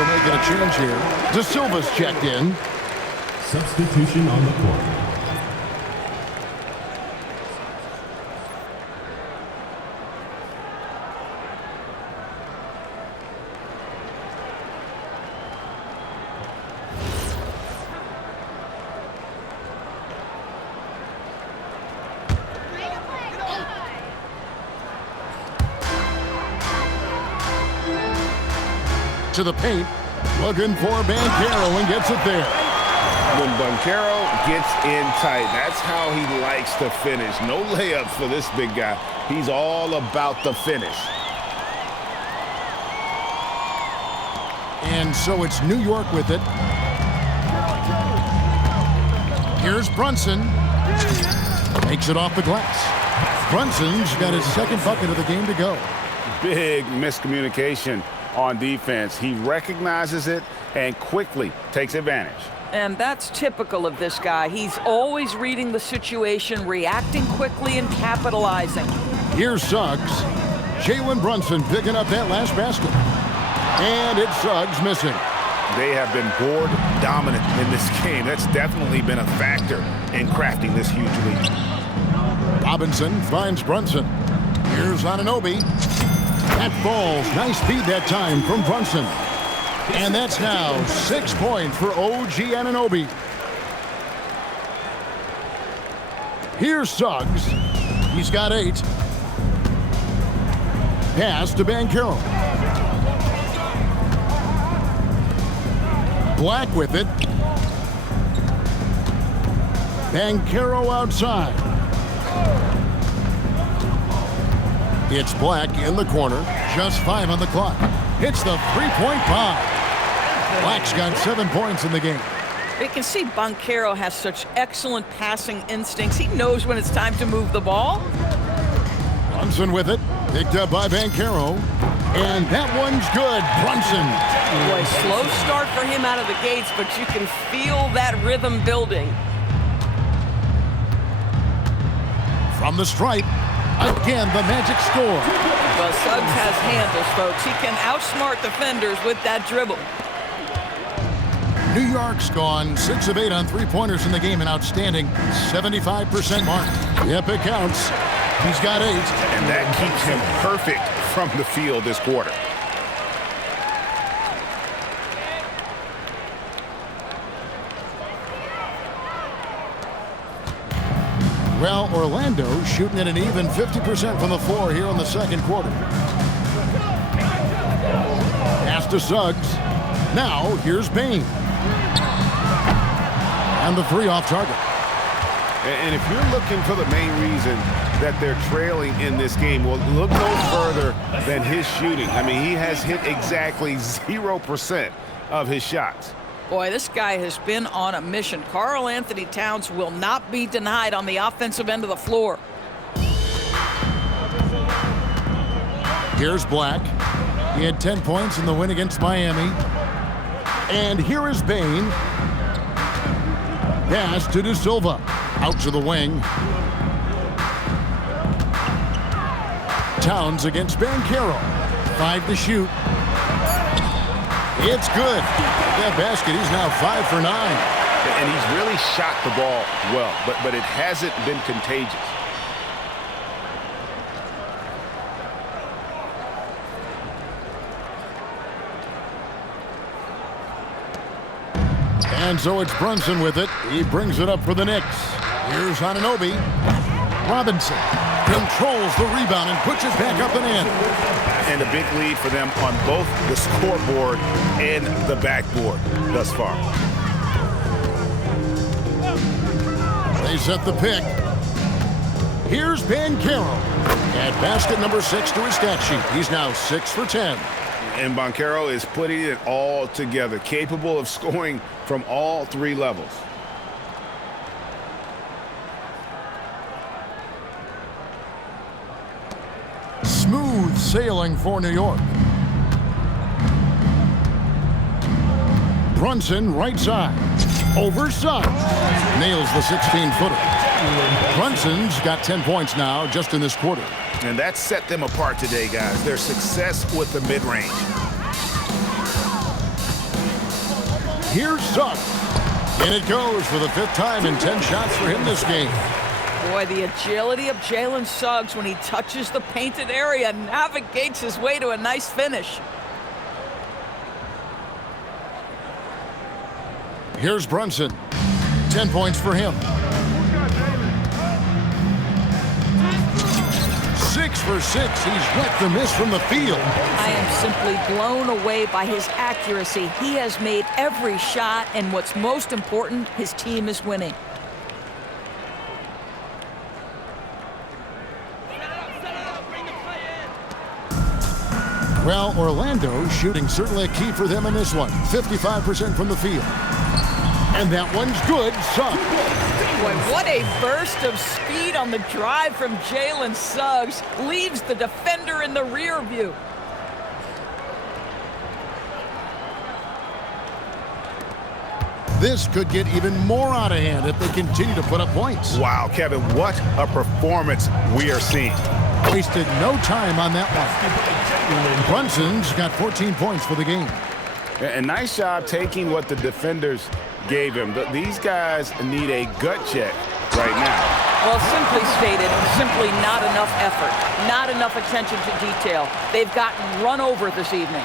Making a change here. De Silva's checked in. Substitution on the court. to the paint. Looking for Banchero and gets it there. When Banchero gets in tight, that's how he likes to finish. No layups for this big guy. He's all about the finish. And so it's New York with it. Here's Brunson. Takes it off the glass. Brunson's got his second bucket of the game to go. Big miscommunication on defense. He recognizes it and quickly takes advantage. And that's typical of this guy. He's always reading the situation, reacting quickly, and capitalizing. Here's Suggs. Jalen Brunson picking up that last basket. And it's Suggs missing. They have been board dominant in this game. That's definitely been a factor in crafting this huge lead. Robinson finds Brunson. Here's Anunoby. That falls. Nice feed that time from Brunson. And that's now 6 points for OG Anunoby. Here's Suggs. He's got 8. Pass to Banchero. Black with it. Banchero outside. It's Black in the corner. Just 5 on the clock. Hits the three-point bomb. Black's got 7 points in the game. You can see Banchero has such excellent passing instincts. He knows when it's time to move the ball. Brunson with it. Picked up by Banchero. And that one's good. Brunson. Boy, slow start for him out of the gates, but you can feel that rhythm building. From the stripe. Again, the magic score. Well, Suggs has handles, folks. He can outsmart defenders with that dribble. New York's gone 6 of 8 on three-pointers in the game, an outstanding 75% mark. Yep, it counts. He's got 8. And that keeps him perfect from the field this quarter. Well, Orlando shooting at an even 50% from the floor here in the second quarter. Pass to Suggs. Now, here's Bane. And the 3 off target. And if you're looking for the main reason that they're trailing in this game, well, look no further than his shooting. I mean, he has hit exactly 0% of his shots. Boy, this guy has been on a mission. Karl Anthony Towns will not be denied on the offensive end of the floor. Here's Black. He had 10 points in the win against Miami. And here is Bane. Pass to De Silva. Out to the wing. Towns against Banchero. 5 to shoot. It's good. That basket, he's now 5 for 9. And he's really shot the ball well, but it hasn't been contagious. And so it's Brunson with it. He brings it up for the Knicks. Here's Anunoby. Robinson controls the rebound and puts it back up and in. And a big lead for them on both the scoreboard and the backboard thus far. They set the pick. Here's Banchero. At basket number 6 to his stat sheet. He's now 6 for 10. And Banchero is putting it all together, capable of scoring from all 3 levels. Smooth sailing for New York. Brunson right side. Over Suggs. Nails the 16-footer. Brunson's got 10 points now just in this quarter. And that set them apart today, guys. Their success with the mid-range. Here's Suggs. And it goes for the 5th time in 10 shots for him this game. Boy, the agility of Jalen Suggs when he touches the painted area, navigates his way to a nice finish. Here's Brunson. 10 points for him. 6 6 for 6. He's yet to miss from the field. I am simply blown away by his accuracy. He has made every shot, and what's most important, his team is winning. Well, Orlando shooting certainly a key for them in this one. 55% from the field. And that one's good. Suggs. Boy, what a burst of speed on the drive from Jalen Suggs. Leaves the defender in the rear view. This could get even more out of hand if they continue to put up points. Wow, Kevin, what a performance we are seeing. Wasted no time on that one. Brunson's got 14 points for the game. And nice job taking what the defenders gave him. These guys need a gut check right now. Well, simply stated, simply not enough effort, not enough attention to detail. They've gotten run over this evening.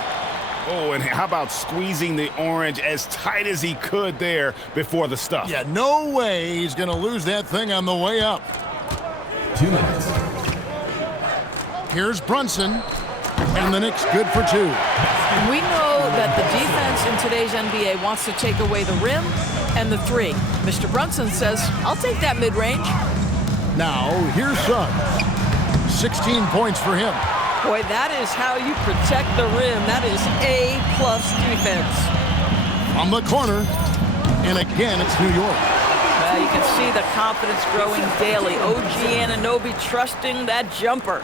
Oh, and how about squeezing the orange as tight as he could there before the stuff? Yeah, no way he's going to lose that thing on the way up. 2 minutes. Here's Brunson, and the Knicks good for 2. We know that the defense in today's NBA wants to take away the rim and the three. Mr. Brunson says, I'll take that mid-range. Now, here's Suggs. 16 points for him. Boy, that is how you protect the rim. That is A-plus defense. On the corner, and again, it's New York. Well, you can see the confidence growing daily. OG Anunoby trusting that jumper.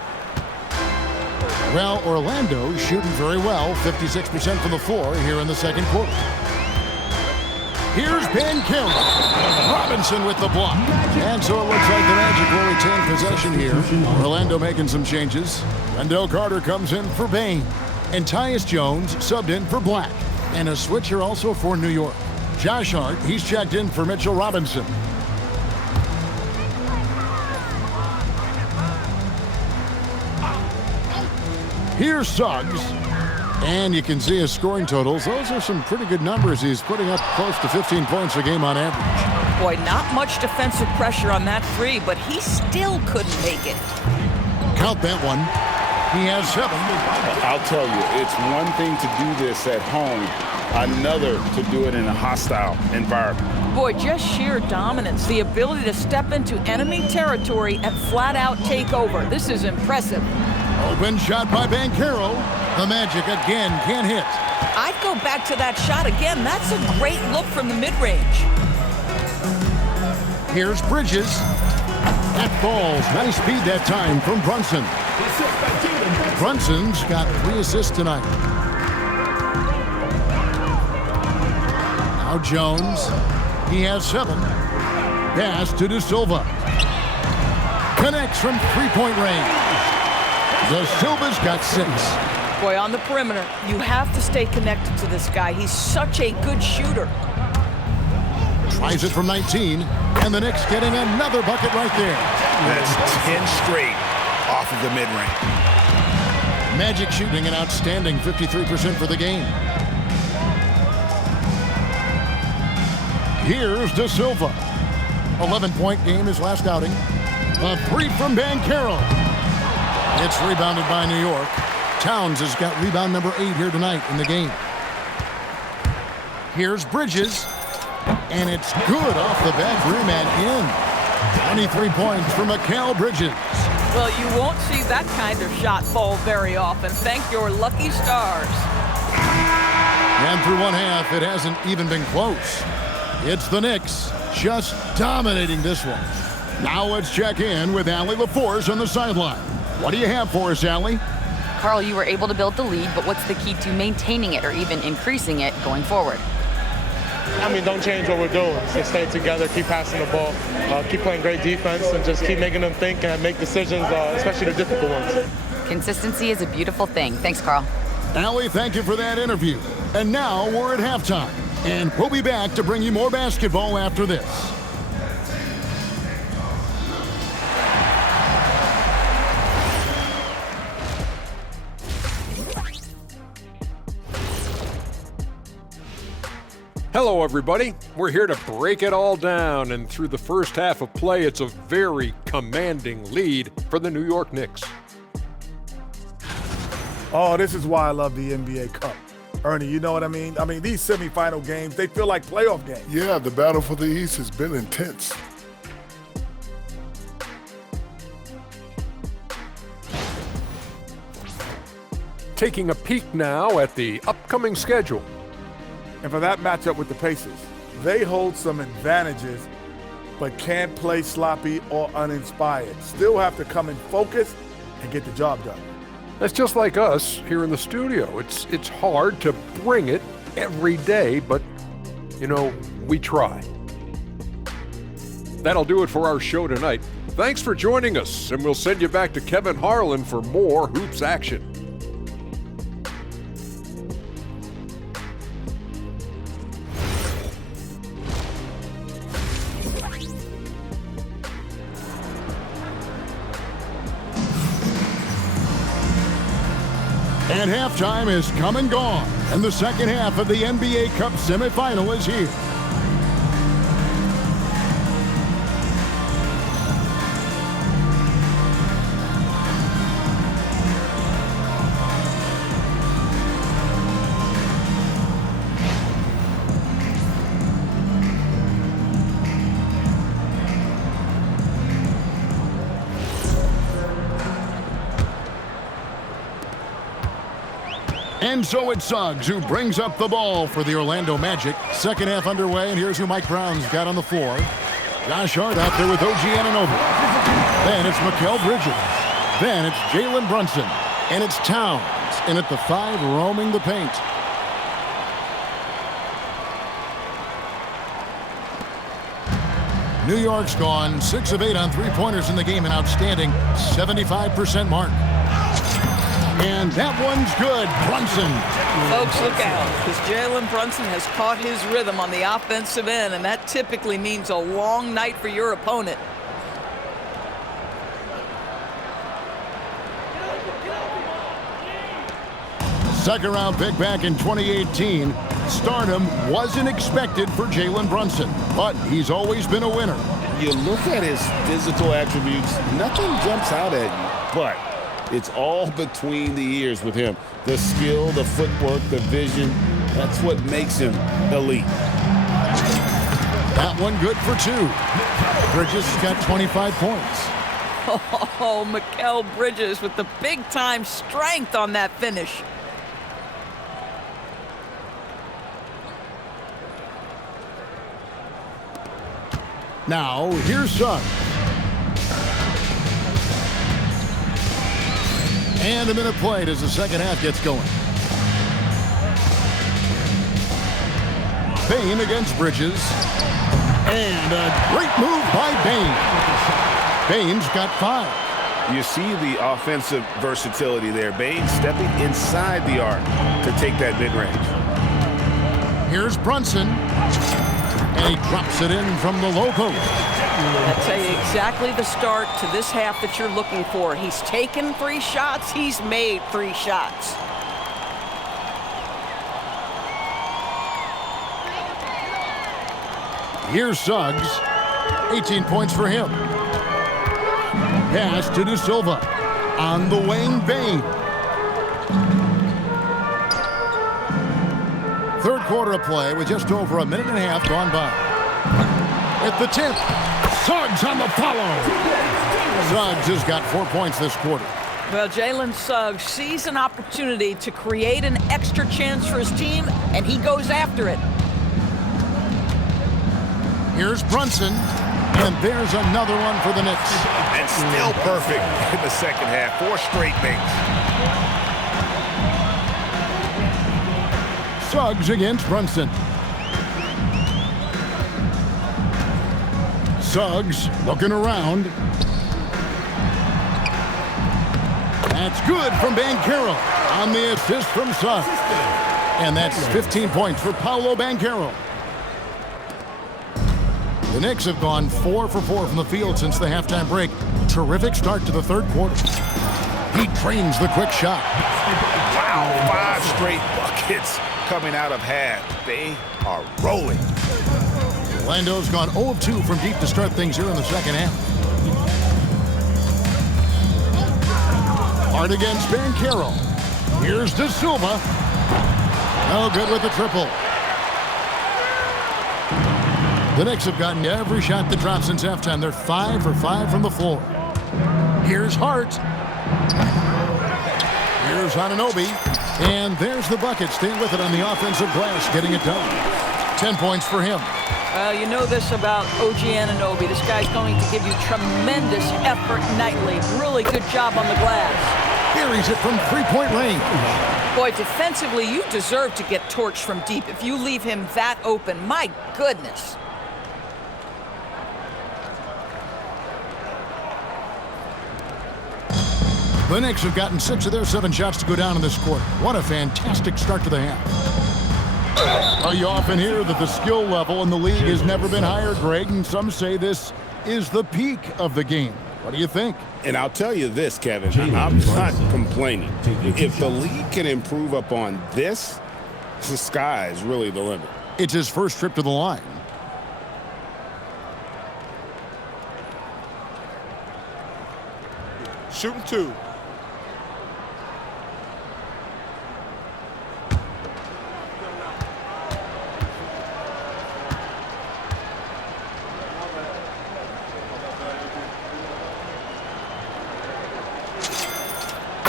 Well, Orlando shooting very well, 56% from the floor here in the second quarter. Here's Banchero. Robinson with the block. And so it looks like the Magic will retain possession here. Orlando making some changes. Wendell Carter comes in for Bain. And Tyus Jones subbed in for Black. And a switcher also for New York. Josh Hart, he's checked in for Mitchell Robinson. Here's Suggs. And you can see his scoring totals. Those are some pretty good numbers. He's putting up close to 15 points a game on average. Boy, not much defensive pressure on that three, but he still couldn't make it. Count that one. He has 7. I'll tell you, it's one thing to do this at home, another to do it in a hostile environment. Boy, just sheer dominance, the ability to step into enemy territory and flat out take over. This is impressive. Open shot by Banchero. The Magic again can't hit. I'd go back to that shot again. That's a great look from the mid-range. Here's Bridges. That falls. Nice speed that time from Brunson. Brunson's got 3 assists tonight. Now Jones. He has 7. Pass to De Silva. Connects from three-point range. De Silva's got 6. Boy, on the perimeter, you have to stay connected to this guy. He's such a good shooter. Tries it from 19, and the Knicks getting another bucket right there. That's 10 straight off of the mid-range. Magic shooting an outstanding 53% for the game. Here's De Silva. 11-point game his last outing. A 3 from Banchero. It's rebounded by New York. Towns has got rebound number 8 here tonight in the game. Here's Bridges. And it's good off the back rim and in. 23 points for Mikal Bridges. Well, you won't see that kind of shot fall very often. Thank your lucky stars. And through one half, it hasn't even been close. It's the Knicks just dominating this one. Now let's check in with Allie LaForce on the sideline. What do you have for us, Allie? Carl, you were able to build the lead, but what's the key to maintaining it or even increasing it going forward? I mean, don't change what we're doing. Just stay together, keep passing the ball, keep playing great defense, and just keep making them think and make decisions, especially the difficult ones. Consistency is a beautiful thing. Thanks, Carl. Allie, thank you for that interview. And now we're at halftime. And we'll be back to bring you more basketball after this. Hello, everybody. We're here to break it all down, and through the first half of play, it's a very commanding lead for the New York Knicks. Oh, this is why I love the NBA Cup. Ernie, you know what I mean? I mean, these semifinal games, they feel like playoff games. Yeah, the battle for the East has been intense. Taking a peek now at the upcoming schedule. And for that matchup with the Pacers, they hold some advantages, but can't play sloppy or uninspired. Still have to come in focused and get the job done. That's just like us here in the studio. It's hard to bring it every day, but, you know, we try. That'll do it for our show tonight. Thanks for joining us, and we'll send you back to Kevin Harlan for more Hoops action. And halftime is come and gone, and the second half of the NBA Cup Semifinal is here. And so it's Suggs who brings up the ball for the Orlando Magic. Second half underway, and here's who Mike Brown's got on the floor. Josh Hart out there with OG Anunoby. Then it's Mikal Bridges. Then it's Jalen Brunson. And it's Towns in at the 5 roaming the paint. New York's gone 6 of 8 on three-pointers in the game, an outstanding 75% mark. And that one's good. Brunson. Folks, look out, because Jalen Brunson has caught his rhythm on the offensive end, and that typically means a long night for your opponent. Second round pick back in 2018. Stardom wasn't expected for Jalen Brunson, but he's always been a winner. You look at his physical attributes, nothing jumps out at you, but it's all between the ears with him. The skill, the footwork, the vision, that's what makes him elite. That one good for 2. Bridges has got 25 points. Oh, Mikal Bridges with the big-time strength on that finish. Now, here's Suggs. And a minute played as the second half gets going. Bain against Bridges. And a great move by Bain. Bain's got 5. You see the offensive versatility there. Bain stepping inside the arc to take that mid-range. Here's Brunson. And he drops it in from the low post. I'll tell you exactly the start to this half that you're looking for. He's taken 3 shots. He's made 3 shots. Here's Suggs. 18 points for him. Pass to De Silva. On the wing, Bain. Third quarter of play with just over a minute and a half gone by. At the tip, Suggs on the follow. Suggs has got 4 points this quarter. Well, Jalen Suggs sees an opportunity to create an extra chance for his team, and he goes after it. Here's Brunson, and there's another one for the Knicks. And still perfect in the second half. 4 straight makes. Suggs against Brunson. Suggs looking around. That's good from Banchero on the assist from Suggs. And that's 15 points for Paolo Banchero. The Knicks have gone 4 for 4 from the field since the halftime break. Terrific start to the third quarter. He trains the quick shot. Wow, 5 straight buckets coming out of half. They are rolling. Orlando's gone 0 of 2 from deep to start things here in the second half. Hart against Banchero. Here's De Silva. No good with the triple. The Knicks have gotten every shot that dropped since halftime. They're 5 for 5 from the floor. Here's Hart. Here's Anunoby. And there's the bucket. Staying with it on the offensive glass, getting it done. 10 points for him. You know this about OG Anunoby. This guy's going to give you tremendous effort nightly. Really good job on the glass. Buries it from three-point range. Boy, defensively, you deserve to get torched from deep if you leave him that open. My goodness. The Knicks have gotten 6 of their 7 shots to go down in this quarter. What a fantastic start to the half. Well, you often hear that the skill level in the league has never been higher, Greg, and some say this is the peak of the game. What do you think? And I'll tell you this, Kevin, I'm not complaining. If the league can improve upon this, the sky is really the limit. It's his first trip to the line. Shooting 2.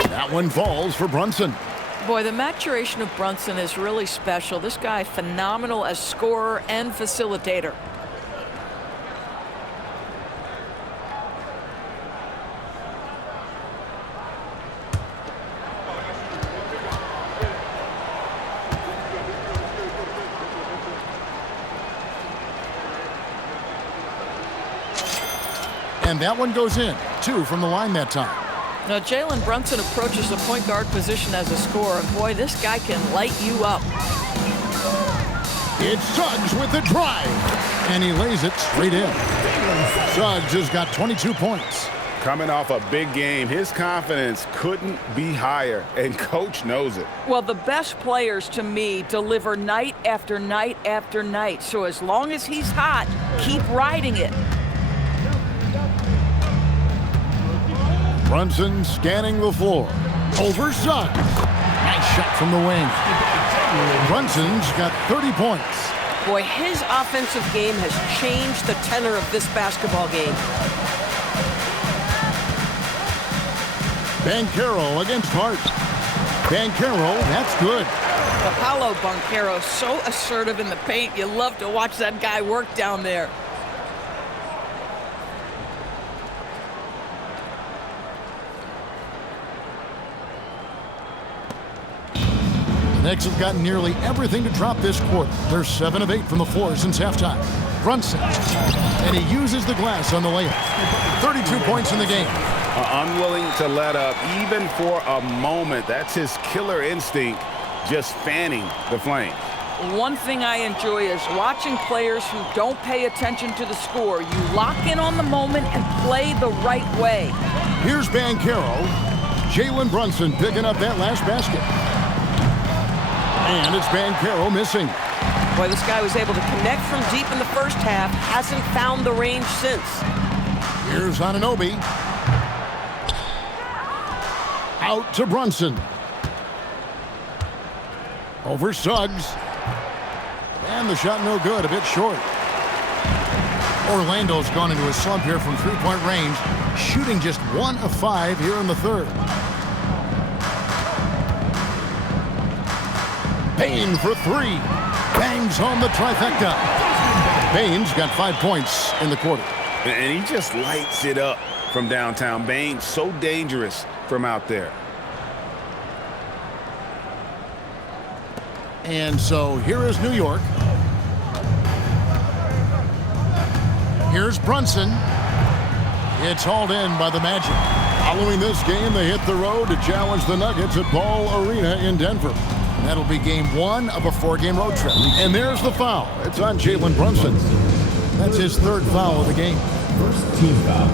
That one falls for Brunson. Boy, the maturation of Brunson is really special. This guy, phenomenal as scorer and facilitator. And that one goes in. 2 from the line that time. Now, Jalen Brunson approaches the point guard position as a scorer. Boy, this guy can light you up. It's Suggs with the drive. And he lays it straight in. Suggs has got 22 points. Coming off a big game, his confidence couldn't be higher, and Coach knows it. Well, the best players, to me, deliver night after night after night. So as long as he's hot, keep riding it. Brunson scanning the floor. Over Suggs. Nice shot from the wing. Brunson's got 30 points. Boy, his offensive game has changed the tenor of this basketball game. Banchero against Hart. Banchero, that's good. Paolo Banchero, so assertive in the paint. You love to watch that guy work down there. Knicks have gotten nearly everything to drop this quarter. They're 7 of 8 from the floor since halftime. Brunson, and he uses the glass on the layup. 32 points in the game. Unwilling to let up, even for a moment. That's his killer instinct, just fanning the flame. One thing I enjoy is watching players who don't pay attention to the score. You lock in on the moment and play the right way. Here's Banchero. Jalen Brunson picking up that last basket. And it's Banchero missing. Boy, this guy was able to connect from deep in the first half. Hasn't found the range since. Here's Anunoby. Out to Brunson. Over Suggs. And the shot no good, a bit short. Orlando's gone into a slump here from three-point range, shooting just 1 of 5 here in the third. Payne for 3. Bangs home the trifecta. Baines got 5 points in the quarter. And he just lights it up from downtown. Baines so dangerous from out there. And so here is New York. Here's Brunson. It's hauled in by the Magic. Following this game, they hit the road to challenge the Nuggets at Ball Arena in Denver. That'll be game 1 of a 4-game road trip. And there's the foul. It's on Jalen Brunson. That's his 3rd foul of the game. First team foul.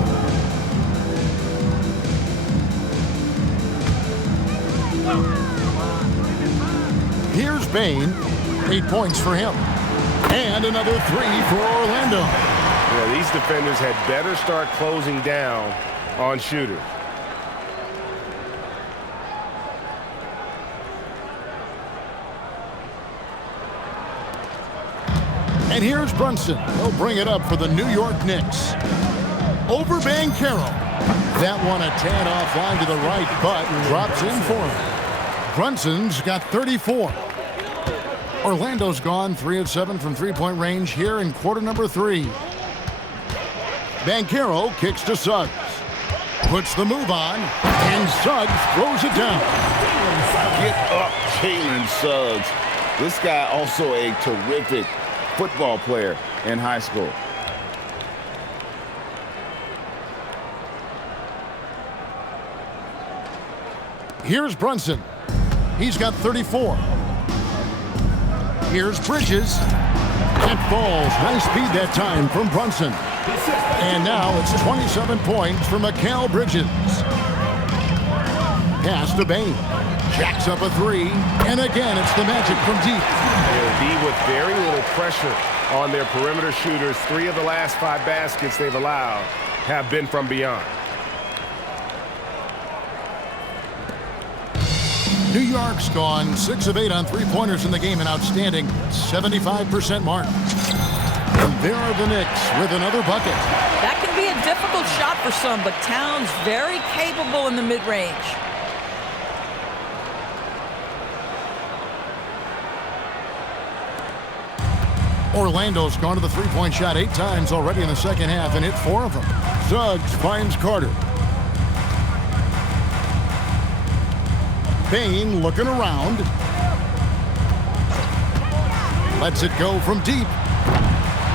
Here's Bane. 8 points for him. And another 3 for Orlando. Yeah, these defenders had better start closing down on shooters. And here's Brunson. He'll bring it up for the New York Knicks. Over Banchero. That one a tad offline to the right, but drops in for him. Brunson's got 34. Orlando's gone 3 of 7 from three-point range here in quarter number 3. Banchero kicks to Suggs. Puts the move on, and Suggs throws it down. Get up, Jalen Suggs. This guy also a terrific football player in high school. Here's Brunson. He's got 34. Here's Bridges. It falls. Nice speed that time from Brunson. And now it's 27 points for Mikal Bridges. Pass to Bain. Jacks up a 3. And again, it's the Magic from deep. They'll be with very little pressure on their perimeter shooters. 3 of the last 5 baskets they've allowed have been from beyond. New York's gone 6 of 8 on three-pointers in the game, an outstanding 75% mark. And there are the Knicks with another bucket. That can be a difficult shot for some, but Towns very capable in the mid-range. Orlando's gone to the three-point shot 8 times already in the second half and hit 4 of them. Suggs finds Carter. Bain looking around. Lets it go from deep.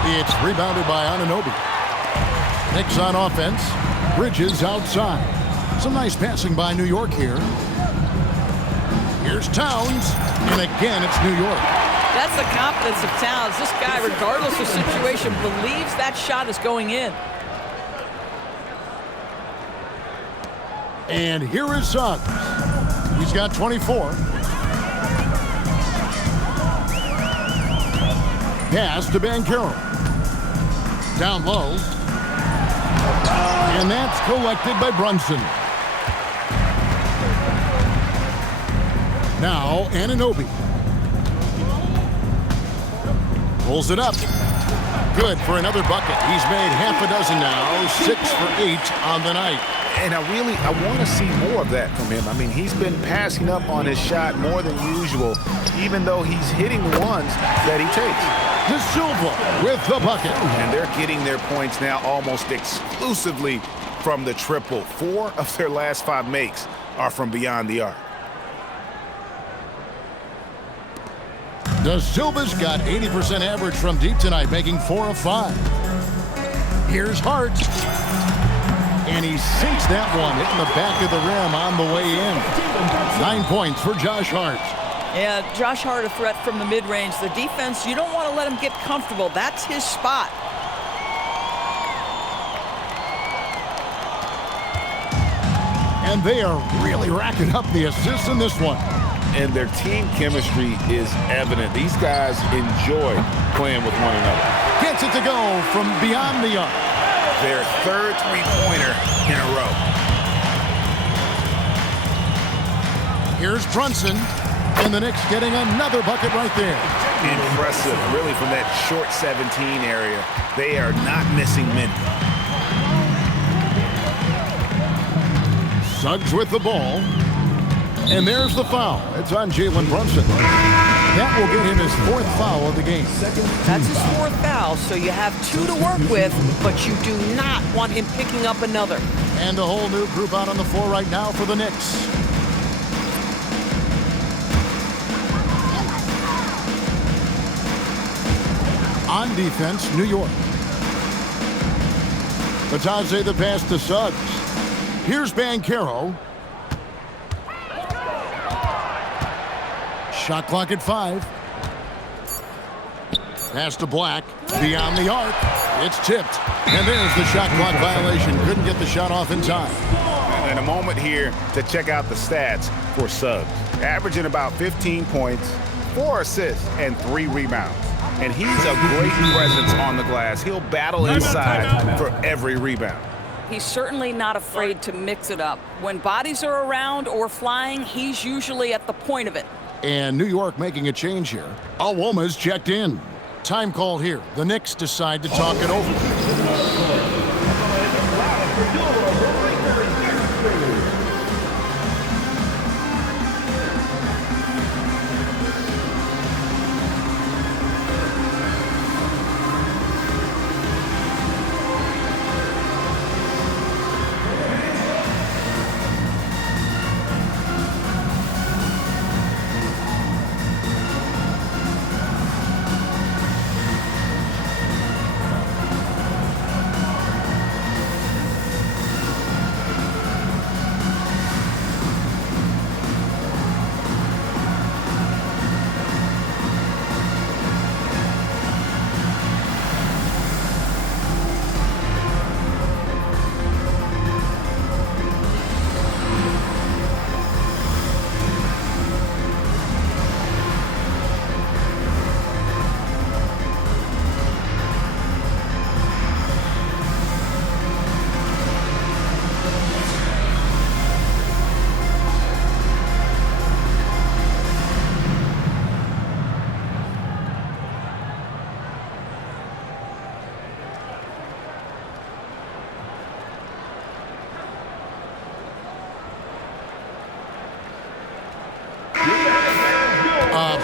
It's rebounded by Anunoby. Knicks on offense. Bridges outside. Some nice passing by New York here. Here's Towns. And again, it's New York. That's the confidence of Towns. This guy, regardless of situation, believes that shot is going in. And here is Suggs. He's got 24. Pass to Banchero. Down low. And that's collected by Brunson. Now Anunoby. Pulls it up. Good for another bucket. He's made half a dozen now. 6 for 8 on the night. And I want to see more of that from him. I mean, he's been passing up on his shot more than usual, even though he's hitting ones that he takes. De Silva with the bucket. And they're getting their points now almost exclusively from the triple. 4 of their last 5 makes are from beyond the arc. De Silva's got 80% average from deep tonight, making 4 of 5. Here's Hart. And he sinks that one, hitting the back of the rim on the way in. 9 points for Josh Hart. Yeah, Josh Hart a threat from the mid-range. The defense, you don't want to let him get comfortable. That's his spot. And they are really racking up the assists in this one. And their team chemistry is evident. These guys enjoy playing with one another. Gets it to go from beyond the arc. Their 3rd three-pointer in a row. Here's Brunson, and the Knicks getting another bucket right there. Impressive, really, from that short 17 area. They are not missing many. Suggs with the ball, and there's the foul. It's on Jalen Brunson. That will get him his 4th foul of the game. That's his 4th foul, so you have 2 to work with, but you do not want him picking up another. And a whole new group out on the floor right now for the Knicks. On defense, New York. Batadze the pass to Suggs. Here's Banchero. Shot clock at 5. Pass to Black. Beyond the arc. It's tipped. And there's the shot clock violation. Couldn't get the shot off in time. And a moment here to check out the stats for Suggs. Averaging about 15 points, 4 assists, and 3 rebounds. And he's a great presence on the glass. He'll battle inside for every rebound. He's certainly not afraid to mix it up. When bodies are around or flying, he's usually at the point of it. And New York making a change here. Alwoma's checked in. Time call here. The Knicks decide to talk it over.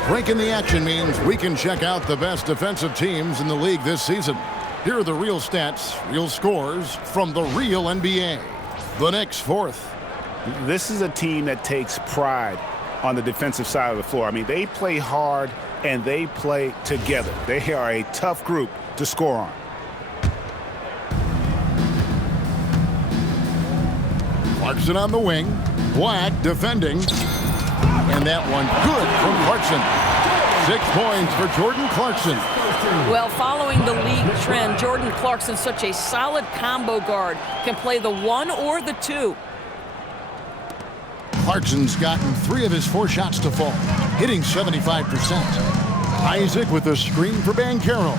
Break in the action means we can check out the best defensive teams in the league this season. Here are the real stats, real scores from the real NBA. The Knicks 4th. This is a team that takes pride on the defensive side of the floor. I mean, they play hard and they play together. They are a tough group to score on. Clarkson on the wing. Black defending. And that one good from Clarkson. 6 points for Jordan Clarkson. Well, following the league trend, Jordan Clarkson's such a solid combo guard. Can play the 1 or the 2. Clarkson's gotten 3 of his 4 shots to fall, hitting 75%. Isaac with a screen for Banchero.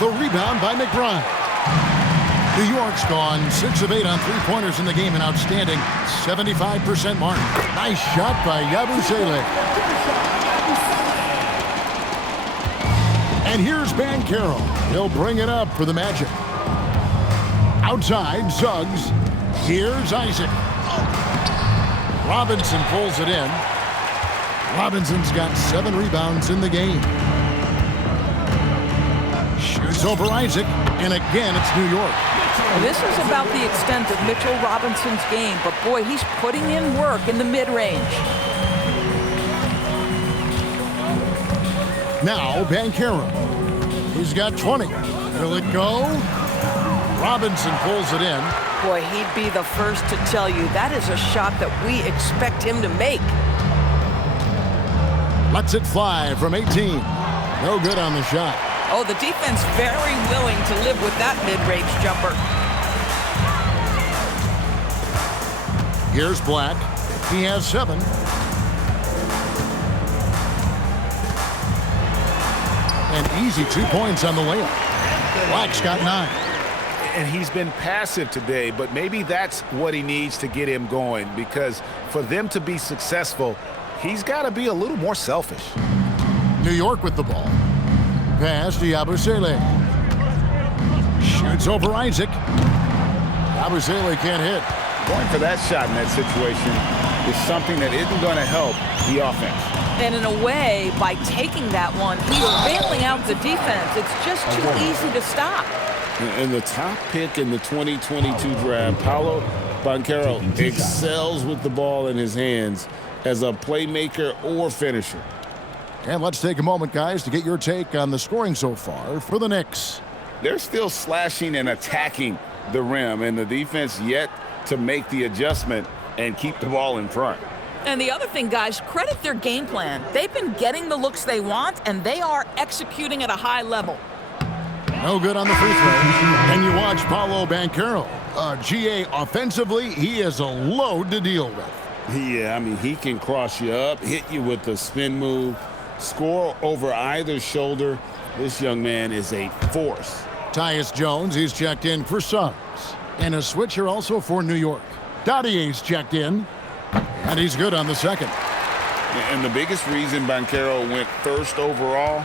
The rebound by McBride. New York's gone 6 of 8 on 3-pointers in the game, an outstanding 75% mark. Nice shot by Yabusele. And here's Banchero. He'll bring it up for the Magic. Outside, Suggs. Here's Isaac. Robinson pulls it in. Robinson's got 7 rebounds in the game. Shoots over Isaac, and again it's New York. This is about the extent of Mitchell Robinson's game, but boy, he's putting in work in the mid-range. Now Banchero. He's got 20. Will it go? Robinson pulls it in. Boy, he'd be the first to tell you that is a shot that we expect him to make. Lets it fly from 18. No good on the shot. Oh, the defense very willing to live with that mid-range jumper. Here's Black. He has 7. An easy 2 points on the layup. Black's got 9. And he's been passive today, but maybe that's what he needs to get him going, because for them to be successful, he's got to be a little more selfish. New York with the ball. Pass to Yabusele. Shoots over Isaac. Yabusele can't hit. Going for that shot in that situation is something that isn't going to help the offense. And in a way, by taking that one, he's bailing out the defense. It's just too easy to stop. And the top pick in the 2022 draft, Paolo Banchero, excels with the ball in his hands as a playmaker or finisher. And let's take a moment, guys, to get your take on the scoring so far for the Knicks. They're still slashing and attacking the rim, and the defense yet to make the adjustment and keep the ball in front. And the other thing, guys, credit their game plan. They've been getting the looks they want, and they are executing at a high level. No good on the free throw. And you watch Paolo Banchero. GA, offensively, he is a load to deal with. Yeah, I mean, he can cross you up, hit you with the spin move, score over either shoulder. This young man is a force Tyus Jones, he's checked in for Suggs. And a switcher also for New York. Dottier's checked in, and he's good on the second. And the biggest reason Banchero went first overall,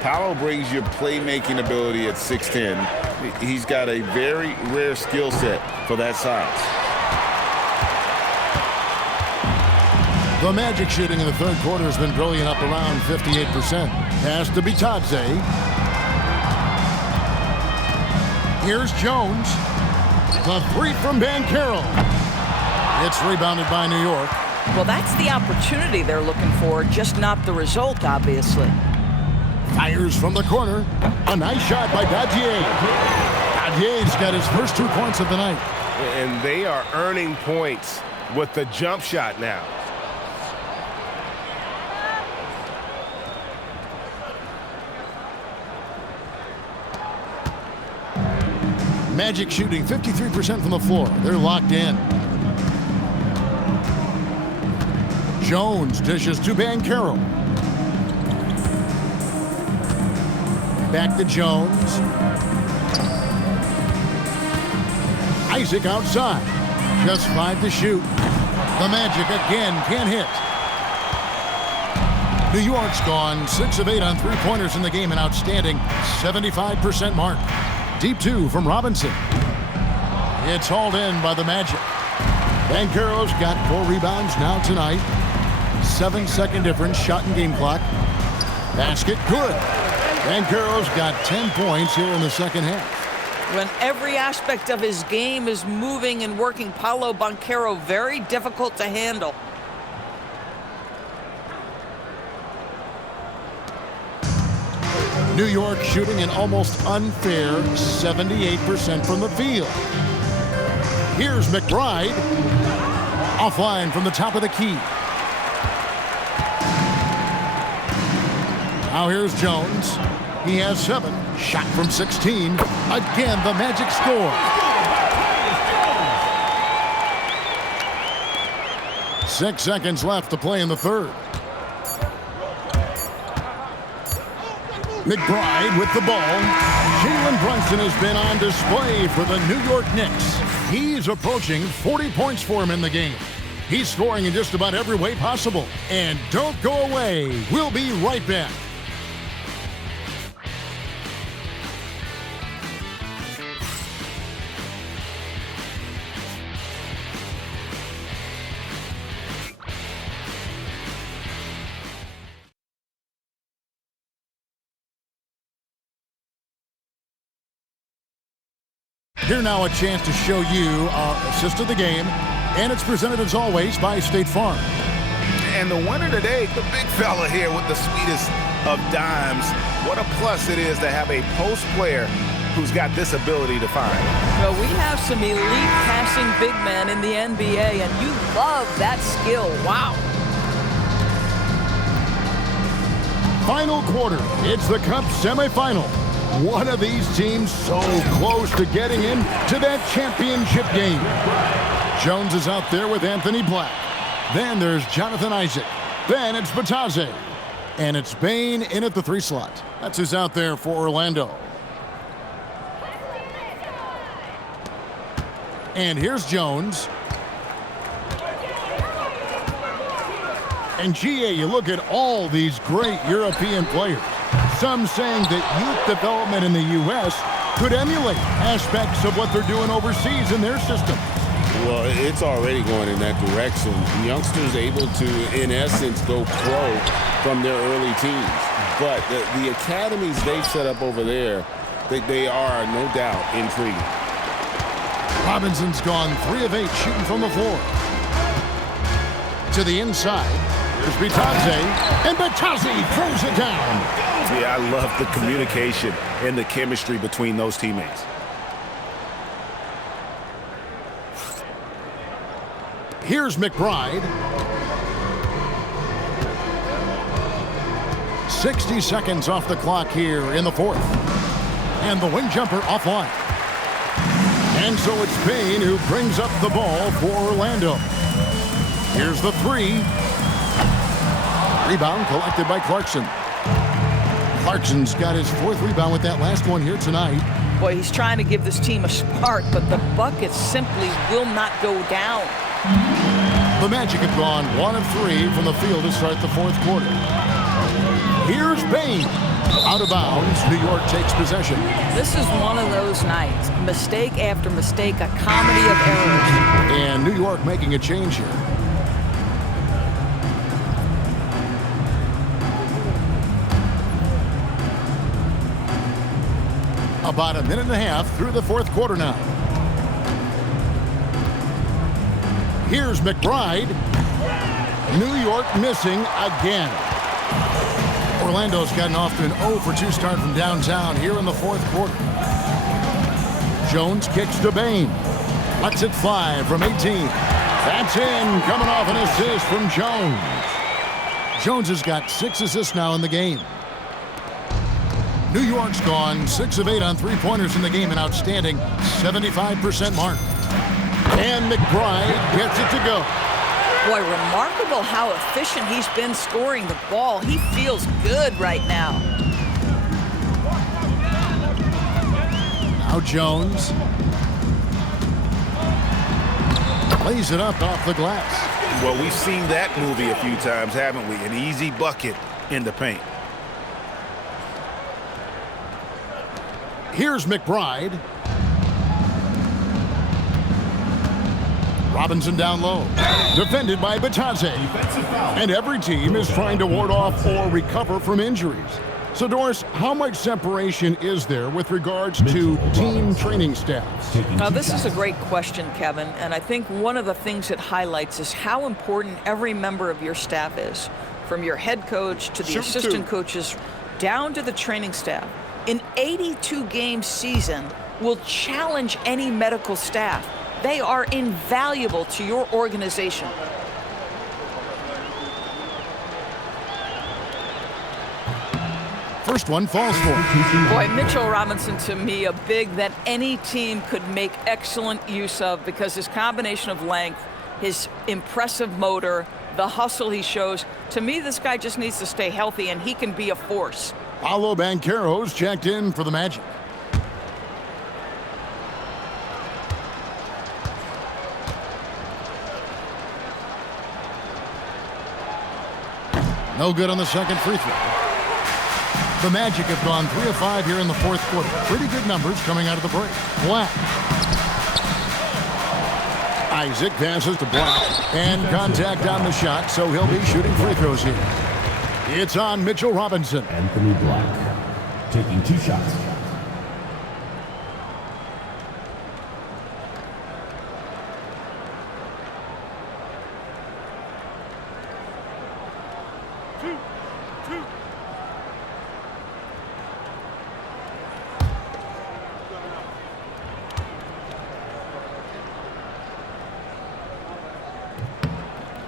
Paolo brings you playmaking ability at 6'10". He's got a very rare skill set for that size. The Magic shooting in the third quarter has been brilliant, up around 58%. Pass to Bitadze. Here's Jones. The three from Banchero. It's rebounded by New York. Well, that's the opportunity they're looking for, just not the result, obviously. Fires from the corner. A nice shot by Dottier's got his first 2 points of the night. And they are earning points with the jump shot now. Magic shooting 53% from the floor. They're locked in. Jones dishes to Banchero. Back to Jones. Isaac outside. Just 5 to shoot. The Magic again can't hit. New York's gone 6 of 8 on three-pointers in the game, an outstanding 75% mark. Deep 2 from Robinson. It's hauled in by the Magic. Banchero's got 4 rebounds now tonight. 7-second difference, shot and game clock. Basket good. Banchero's got 10 points here in the second half. When every aspect of his game is moving and working, Paolo Banchero very difficult to handle. New York shooting an almost unfair 78% from the field. Here's McBride. Offline from the top of the key. Now here's Jones. He has 7. Shot from 16. Again, the Magic score. 6 seconds left to play in the third. McBride with the ball. Jalen Brunson has been on display for the New York Knicks. He's approaching 40 points for him in the game. He's scoring in just about every way possible. And don't go away. We'll be right back. Here now a chance to show you our assist of the game, and it's presented as always by State Farm. And the winner today, the big fella here with the sweetest of dimes. What a plus it is to have a post player who's got this ability to find. Well, we have some elite passing big men in the NBA, and you love that skill. Wow. Final quarter, it's the Cup semifinal. One of these teams so close to getting into that championship game. Jones is out there with Anthony Black. Then there's Jonathan Isaac. Then it's Bitadze. And it's Bane in at the 3 slot. That's who's out there for Orlando. And here's Jones. And GA, you look at all these great European players. Some saying that youth development in the U.S. could emulate aspects of what they're doing overseas in their system. Well, it's already going in that direction. Youngsters able to, in essence, go pro from their early teens. But the academies they've set up over there, they are, no doubt, intriguing. Robinson's gone 3 of 8 shooting from the floor. To the inside. Here's Bitadze. And Bitadze throws it down. Yeah, I love the communication and the chemistry between those teammates. Here's McBride. 60 seconds off the clock here in the fourth. And the wing jumper offline. And so it's Payne who brings up the ball for Orlando. Here's the 3. Rebound collected by Clarkson. Clarkson's got his 4th rebound with that last one here tonight. Boy, he's trying to give this team a spark, but the buckets simply will not go down. The Magic have gone 1 of 3 from the field to start the fourth quarter. Here's Bain. Out of bounds, New York takes possession. This is one of those nights. Mistake after mistake, a comedy of errors. And New York making a change here. About a minute and a half through the fourth quarter now. Here's McBride. New York missing again. Orlando's gotten off to an 0 for 2 start from downtown here in the fourth quarter. Jones kicks to Bain. Lets it fly from 18. That's in, coming off an assist from Jones. Jones has got 6 assists now in the game. New York's gone 6 of 8 on three-pointers in the game, an outstanding 75% mark. And McBride gets it to go. Boy, remarkable how efficient he's been scoring the ball. He feels good right now. Now Jones lays it up off the glass. Well, we've seen that movie a few times, haven't we? An easy bucket in the paint. Here's McBride. Robinson down low. Defended by Batadze. And every team is trying to ward off or recover from injuries. So, Doris, how much separation is there with regards to team training staffs? Now, this is a great question, Kevin, and I think one of the things it highlights is how important every member of your staff is, from your head coach to the assistant coaches down to the training staff. An 82-game season will challenge any medical staff. They are invaluable to your organization. First one falls for. Boy, Mitchell Robinson, to me, a big that any team could make excellent use of because his combination of length, his impressive motor, the hustle he shows. To me, this guy just needs to stay healthy, and he can be a force. Paolo Banchero's checked in for the Magic. No good on the second free throw. The Magic have gone 3 of 5 here in the fourth quarter. Pretty good numbers coming out of the break. Black. Isaac passes to Black. And contact on the shot, so he'll be shooting free throws here. It's on Mitchell Robinson. Anthony Black taking 2 shots.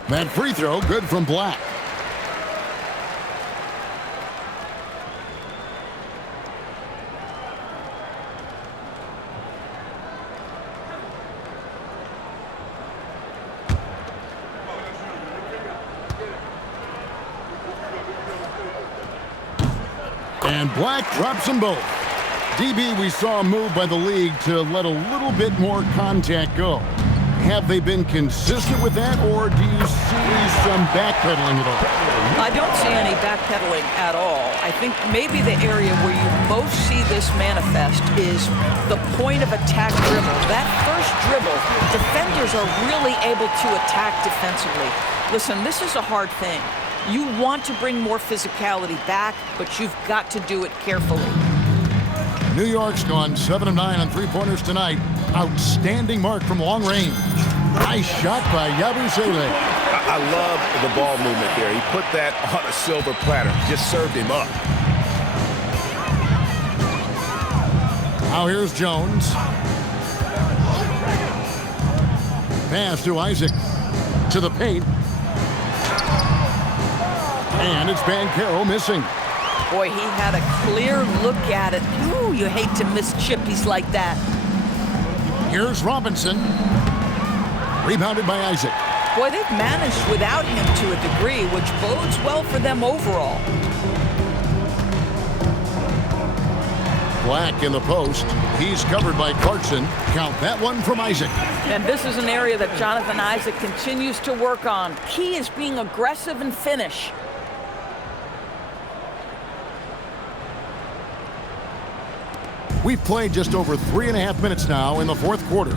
That free throw, good from Black. And Black drops them both. DB, we saw a move by the league to let a little bit more contact go. Have they been consistent with that, or do you see some backpedaling at all? I don't see any backpedaling at all. I think maybe the area where you most see this manifest is the point of attack dribble. That first dribble, defenders are really able to attack defensively. Listen, this is a hard thing. You want to bring more physicality back, but you've got to do it carefully. New York's gone 7 of 9 on three-pointers tonight. Outstanding mark from long range. Nice shot by Yabusele. I love the ball movement there. He put that on a silver platter. Just served him up. Now here's Jones. Pass to Isaac. To the paint. And it's Banchero missing. Boy, he had a clear look at it. Ooh, you hate to miss chippies like that. Here's Robinson. Rebounded by Isaac. Boy, they've managed without him to a degree, which bodes well for them overall. Black in the post. He's covered by Clarkson. Count that one from Isaac. And this is an area that Jonathan Isaac continues to work on. Key is being aggressive and finish. We've played just over 3.5 minutes now in the fourth quarter.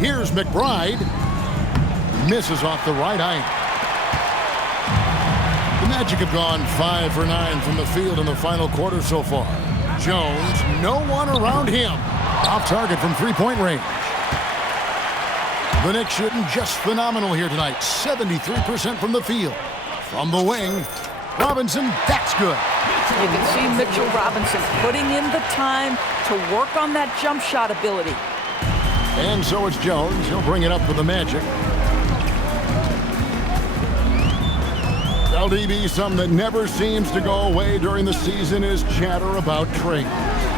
Here's McBride. Misses off the right eye. The Magic have gone 5 for 9 from the field in the final quarter so far. Jones, no one around him. Off target from three-point range. The Knicks shooting just phenomenal here tonight. 73% from the field. From the wing, Robinson, that's good. You can see Mitchell Robinson putting in the time to work on that jump shot ability. And so it's Jones. He'll bring it up with the Magic. LDB, something that never seems to go away during the season is chatter about trade.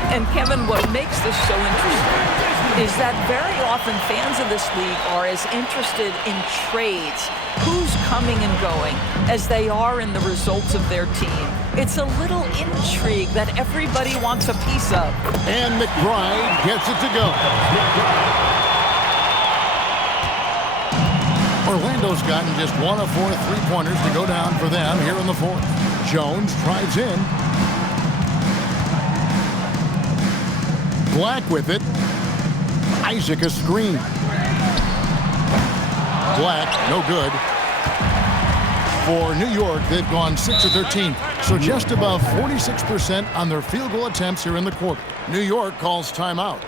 And Kevin, what makes this so interesting is that very often fans of this league are as interested in trades, who's coming and going, as they are in the results of their team. It's a little intrigue that everybody wants a piece of. And McBride gets it to go. Orlando's gotten just 1 of 4 3-pointers to go down for them here in the fourth. Jones drives in. Black with it. Isaac a screen. Black, no good. For New York, they've gone 6 of 13, so just above 46% on their field goal attempts here in the quarter. New York calls timeout.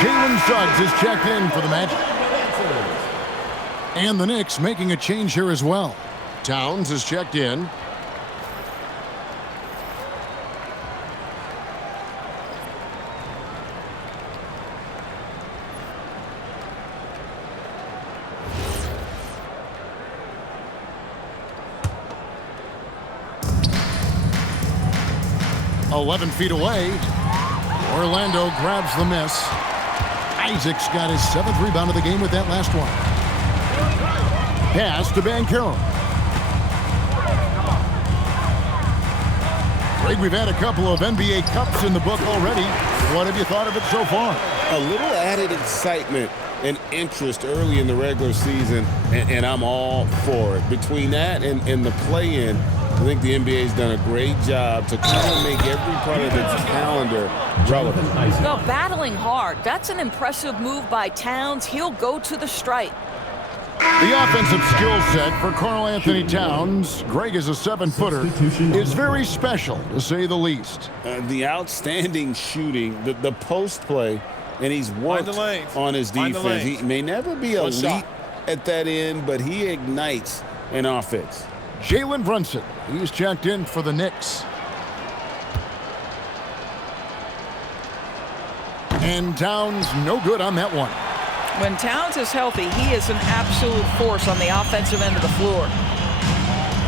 Jalen Suggs is checked in for the Magic. And the Knicks making a change here as well. Towns is checked in. "11 feet away." Orlando grabs the miss. Isaac's got his 7th rebound of the game with that last one. Pass to Banchero. Greg, we've had a couple of NBA Cups in the book already. What have you thought of it so far? A little added excitement and interest early in the regular season, and I'm all for it. Between that and the play-in, I think the NBA's done a great job to kind of make every part of its calendar relevant. No, battling hard. That's an impressive move by Towns. He'll go to the stripe. The offensive skill set for Karl Anthony Towns, Greg is a 7-footer, is very special, to say the least. The outstanding shooting, the post play, and he's worked on his defense. He may never be elite at that end, but he ignites an offense. Jalen Brunson, he's checked in for the Knicks. And Towns no good on that one. When Towns is healthy, he is an absolute force on the offensive end of the floor.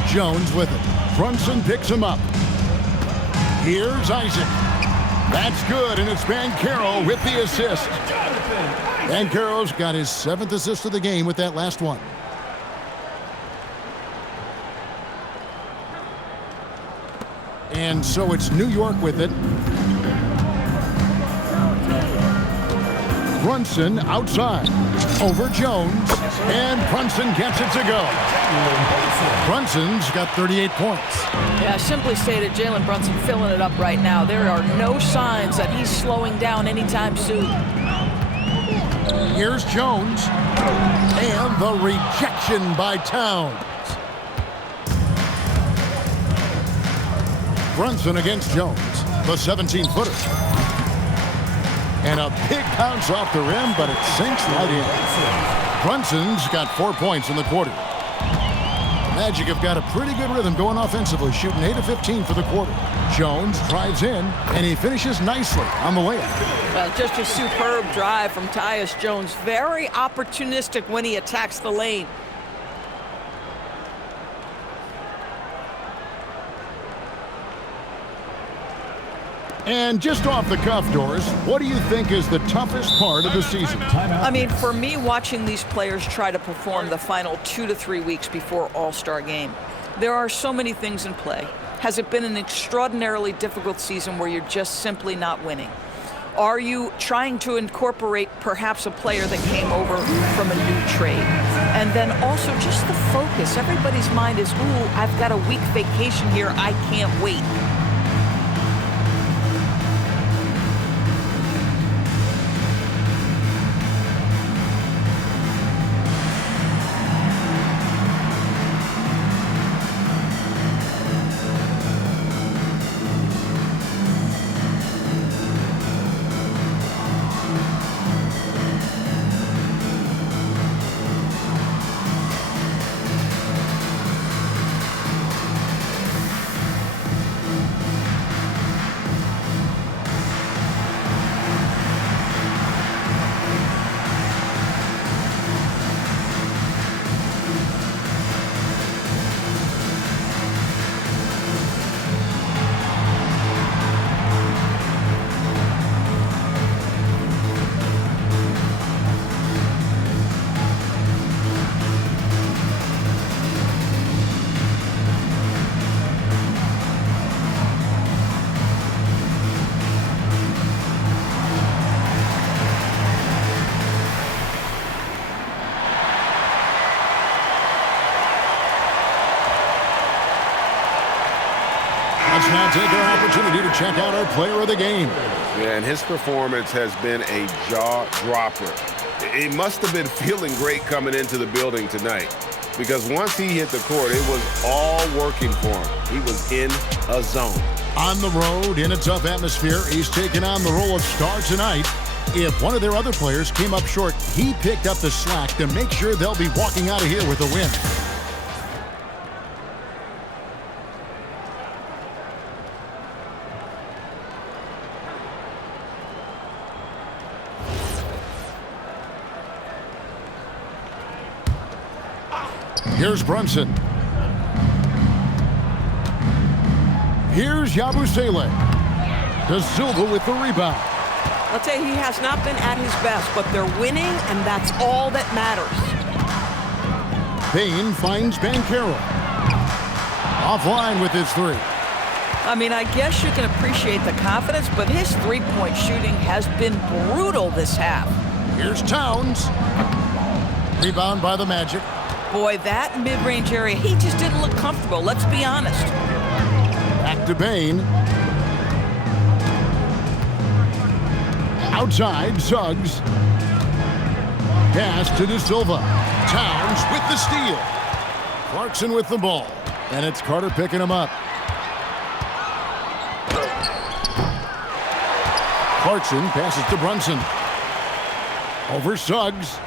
Jones with it. Brunson picks him up. Here's Isaac. That's good, and it's Banchero with the assist. Banchero's got his 7th assist of the game with that last one. And so it's New York with it. Brunson outside. Over Jones. And Brunson gets it to go. Brunson's got 38 points. Yeah, simply stated, Jalen Brunson filling it up right now. There are no signs that he's slowing down anytime soon. Here's Jones. And the rejection by Towns. Brunson against Jones, the 17-footer. And a big bounce off the rim, but it sinks right in. Brunson's got 4 points in the quarter. Magic have got a pretty good rhythm going offensively, shooting 8 of 15 for the quarter. Jones drives in, and he finishes nicely on the layup. Well, just a superb drive from Tyus Jones. Very opportunistic when he attacks the lane. And just off the cuff, Doris, what do you think is the toughest part of the season? I mean, for me, watching these players try to perform the final 2 to 3 weeks before All-Star game, there are so many things in play. Has it been an extraordinarily difficult season where you're just simply not winning? Are you trying to incorporate perhaps a player that came over from a new trade? And then also just the focus. Everybody's mind is, ooh, I've got a week vacation here. I can't wait. Let's now take our opportunity to check out our player of the game. Yeah, and his performance has been a jaw-dropper. He must have been feeling great coming into the building tonight, because once he hit the court, it was all working for him. He was in a zone. On the road, in a tough atmosphere, he's taking on the role of star tonight. If one of their other players came up short, he picked up the slack to make sure they'll be walking out of here with a win. Here's Brunson. Here's Yabusele. De Silva with the rebound. I'll tell you, he has not been at his best, but they're winning, and that's all that matters. Payne finds Banchero. Offline with his three. I mean, I guess you can appreciate the confidence, but his three-point shooting has been brutal this half. Here's Towns. Rebound by the Magic. Boy, that mid-range area, he just didn't look comfortable, let's be honest. Back to Payne. Outside, Suggs. Pass to De Silva. Towns with the steal. Clarkson with the ball. And it's Carter picking him up. Clarkson passes to Brunson. Over Suggs.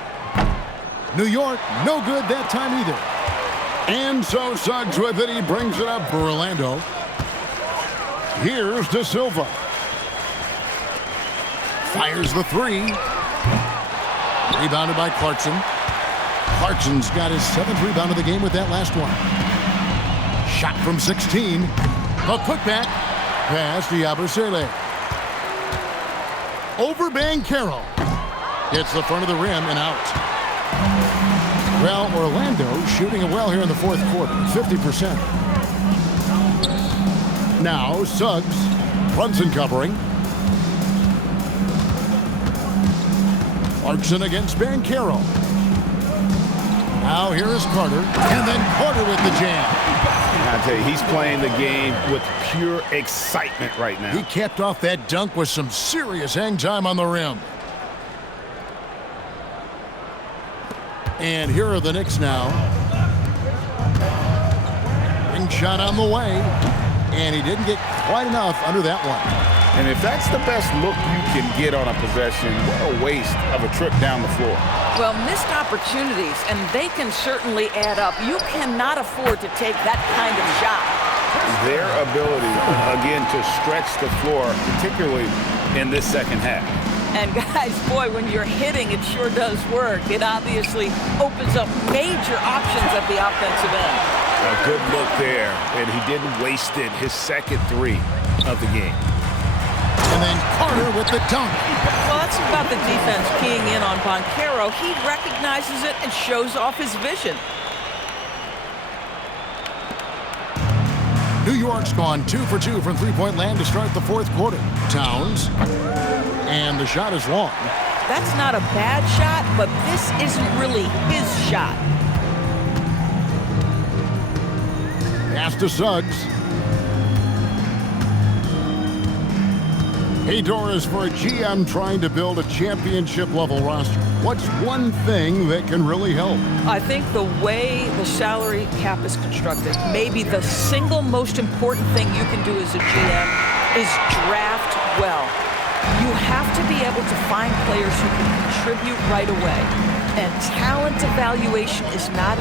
New York, no good that time either. And so Suggs with it. He brings it up for Orlando. Here's De Silva. Fires the three. Rebounded by Clarkson. Clarkson's got his 7th rebound of the game with that last one. Shot from 16. The putback. pass to Yabusele. Over Banchero. Hits the front of the rim and out. Well, Orlando shooting it well here in the fourth quarter, 50%. Now Suggs, Brunson covering. Clarkson against Banchero. Now here is Carter, and then Carter with the jam. I tell you, he's playing the game with pure excitement right now. He capped off that dunk with some serious hang time on the rim. And here are the Knicks now. Ring shot on the way, and he didn't get quite enough under that one. And if that's the best look you can get on a possession, what a waste of a trip down the floor. Well, missed opportunities, and they can certainly add up. You cannot afford to take that kind of shot. Their ability, again, to stretch the floor, particularly in this second half. And guys, boy, when you're hitting, it sure does work. It obviously opens up major options at the offensive end. A good look there, and he didn't waste it. His second three of the game. And then Carter with the dunk. Well, that's about the defense keying in on Banchero. He recognizes it and shows off his vision. New York's gone 2 for 2 from three-point land to start the fourth quarter. Towns. And the shot is long. That's not a bad shot, but this isn't really his shot. Pass to Suggs. Hey, Doris, for a GM trying to build a championship-level roster, what's one thing that can really help? I think the way the salary cap is constructed, maybe the single most important thing you can do as a GM is draft well. You have to be able to find players who can contribute right away. And talent evaluation is not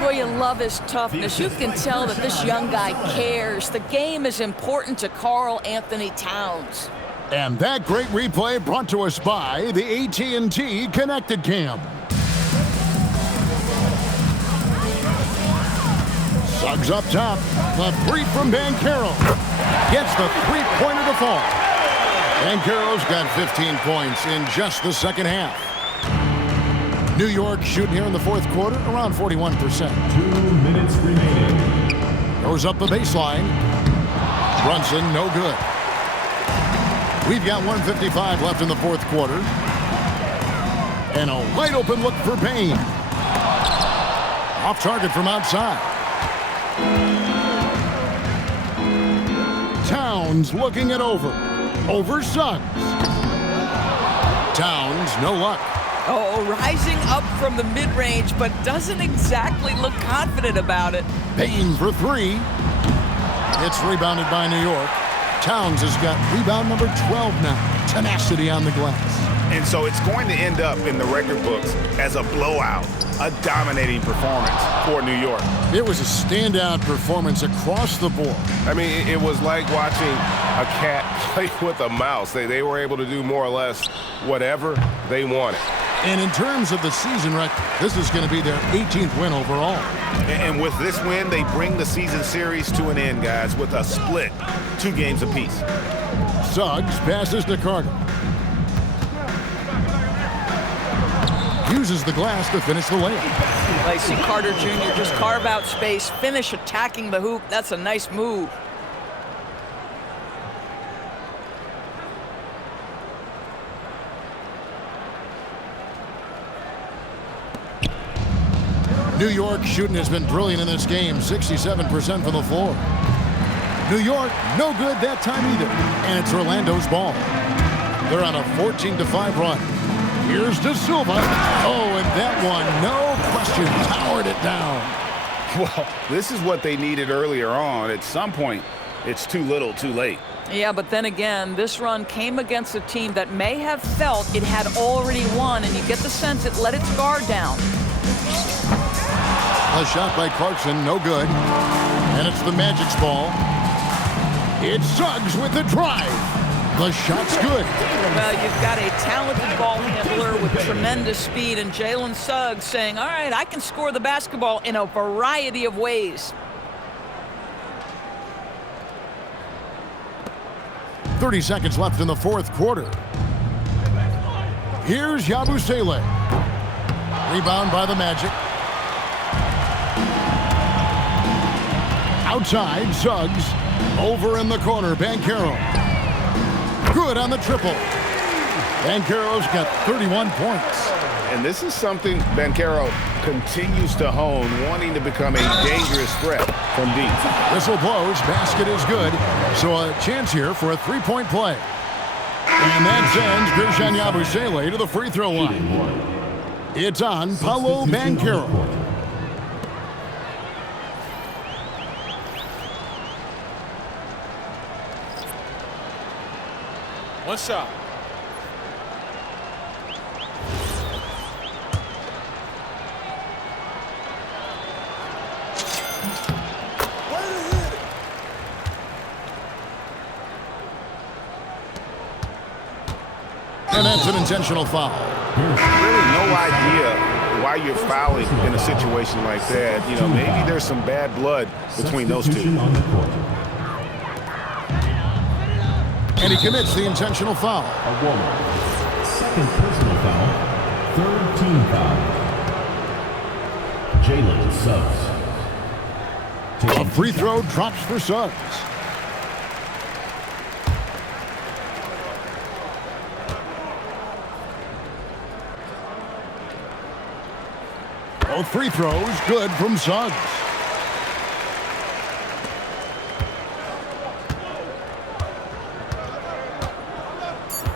Boy, you love his toughness. You can tell that this young guy cares. The game is important to Karl Anthony Towns. And that great replay brought to us by the AT&T Connected Cam. Suggs up top. The three from Banchero. Gets the three-pointer to fall. Banchero's got 15 points in just the second half. New York shooting here in the fourth quarter around 41%. 2 minutes remaining. Goes up the baseline. Brunson, no good. We've got 1:55 left in the fourth quarter. And a wide open look for Payne. Off target from outside. Towns looking it over. Over Suggs. Towns, no luck. Oh, rising up from the mid-range, but doesn't exactly look confident about it. Payne for three. It's rebounded by New York. Towns has got rebound number 12 now. Tenacity on the glass. And so it's going to end up in the record books as a blowout, a dominating performance for New York. It was a standout performance across the board. I mean, it was like watching a cat play with a mouse. They were able to do more or less whatever they wanted. And in terms of the season record, this is going to be their 18th win overall. And with this win, they bring the season series to an end, guys, with a split 2 games apiece. Suggs passes to Carter. Uses the glass to finish the layup. Lacey Carter Jr. just carve out space, finish attacking the hoop. That's a nice move. New York shooting has been brilliant in this game, 67% from the floor. New York, no good that time either. And it's Orlando's ball. They're on a 14-5 run. Here's De Silva. Oh, and that one, no question, powered it down. Well, this is what they needed earlier on. At some point, it's too little, too late. Yeah, but then again, this run came against a team that may have felt it had already won, and you get the sense it let its guard down. A shot by Clarkson, no good. And it's the Magic's ball. It's Suggs with the drive. The shot's good. Well, you've got a talented ball handler with tremendous speed, and Jalen Suggs saying, all right, I can score the basketball in a variety of ways. 30 seconds left in the fourth quarter. Here's Yabusele. Rebound by the Magic. Outside, Suggs. Over in the corner, Banchero. Good on the triple. Banchero's got 31 points. And this is something Banchero continues to hone, wanting to become a dangerous threat from deep. Whistle blows, basket is good. So a chance here for a three-point play. And that sends Guerschon Yabusele to the free throw line. It's on Paolo Banchero. One shot. And that's an intentional foul. Really no idea why you're fouling in a situation like that. You know, maybe there's some bad blood between those two. And he commits the intentional foul. A woman. Second personal foul. Third team foul. Jalen Suggs. A free throw drops for Suggs. Both free throws good from Suggs.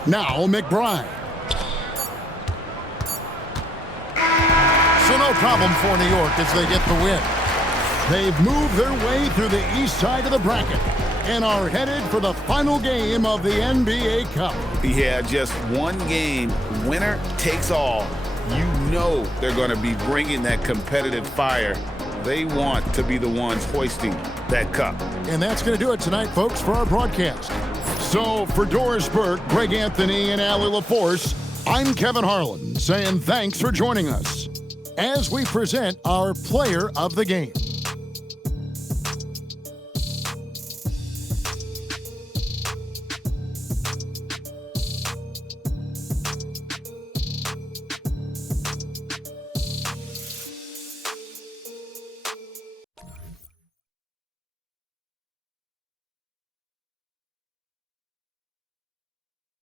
Now McBride. So no problem for New York as they get the win. They've moved their way through the east side of the bracket and are headed for the final game of the NBA Cup. Yeah, just one game. Winner takes all. You know they're going to be bringing that competitive fire. They want to be the ones hoisting that cup. And that's going to do it tonight, folks, for our broadcast. So for Doris Burke, Greg Anthony, and Allie LaForce, I'm Kevin Harlan saying thanks for joining us as we present our player of the game.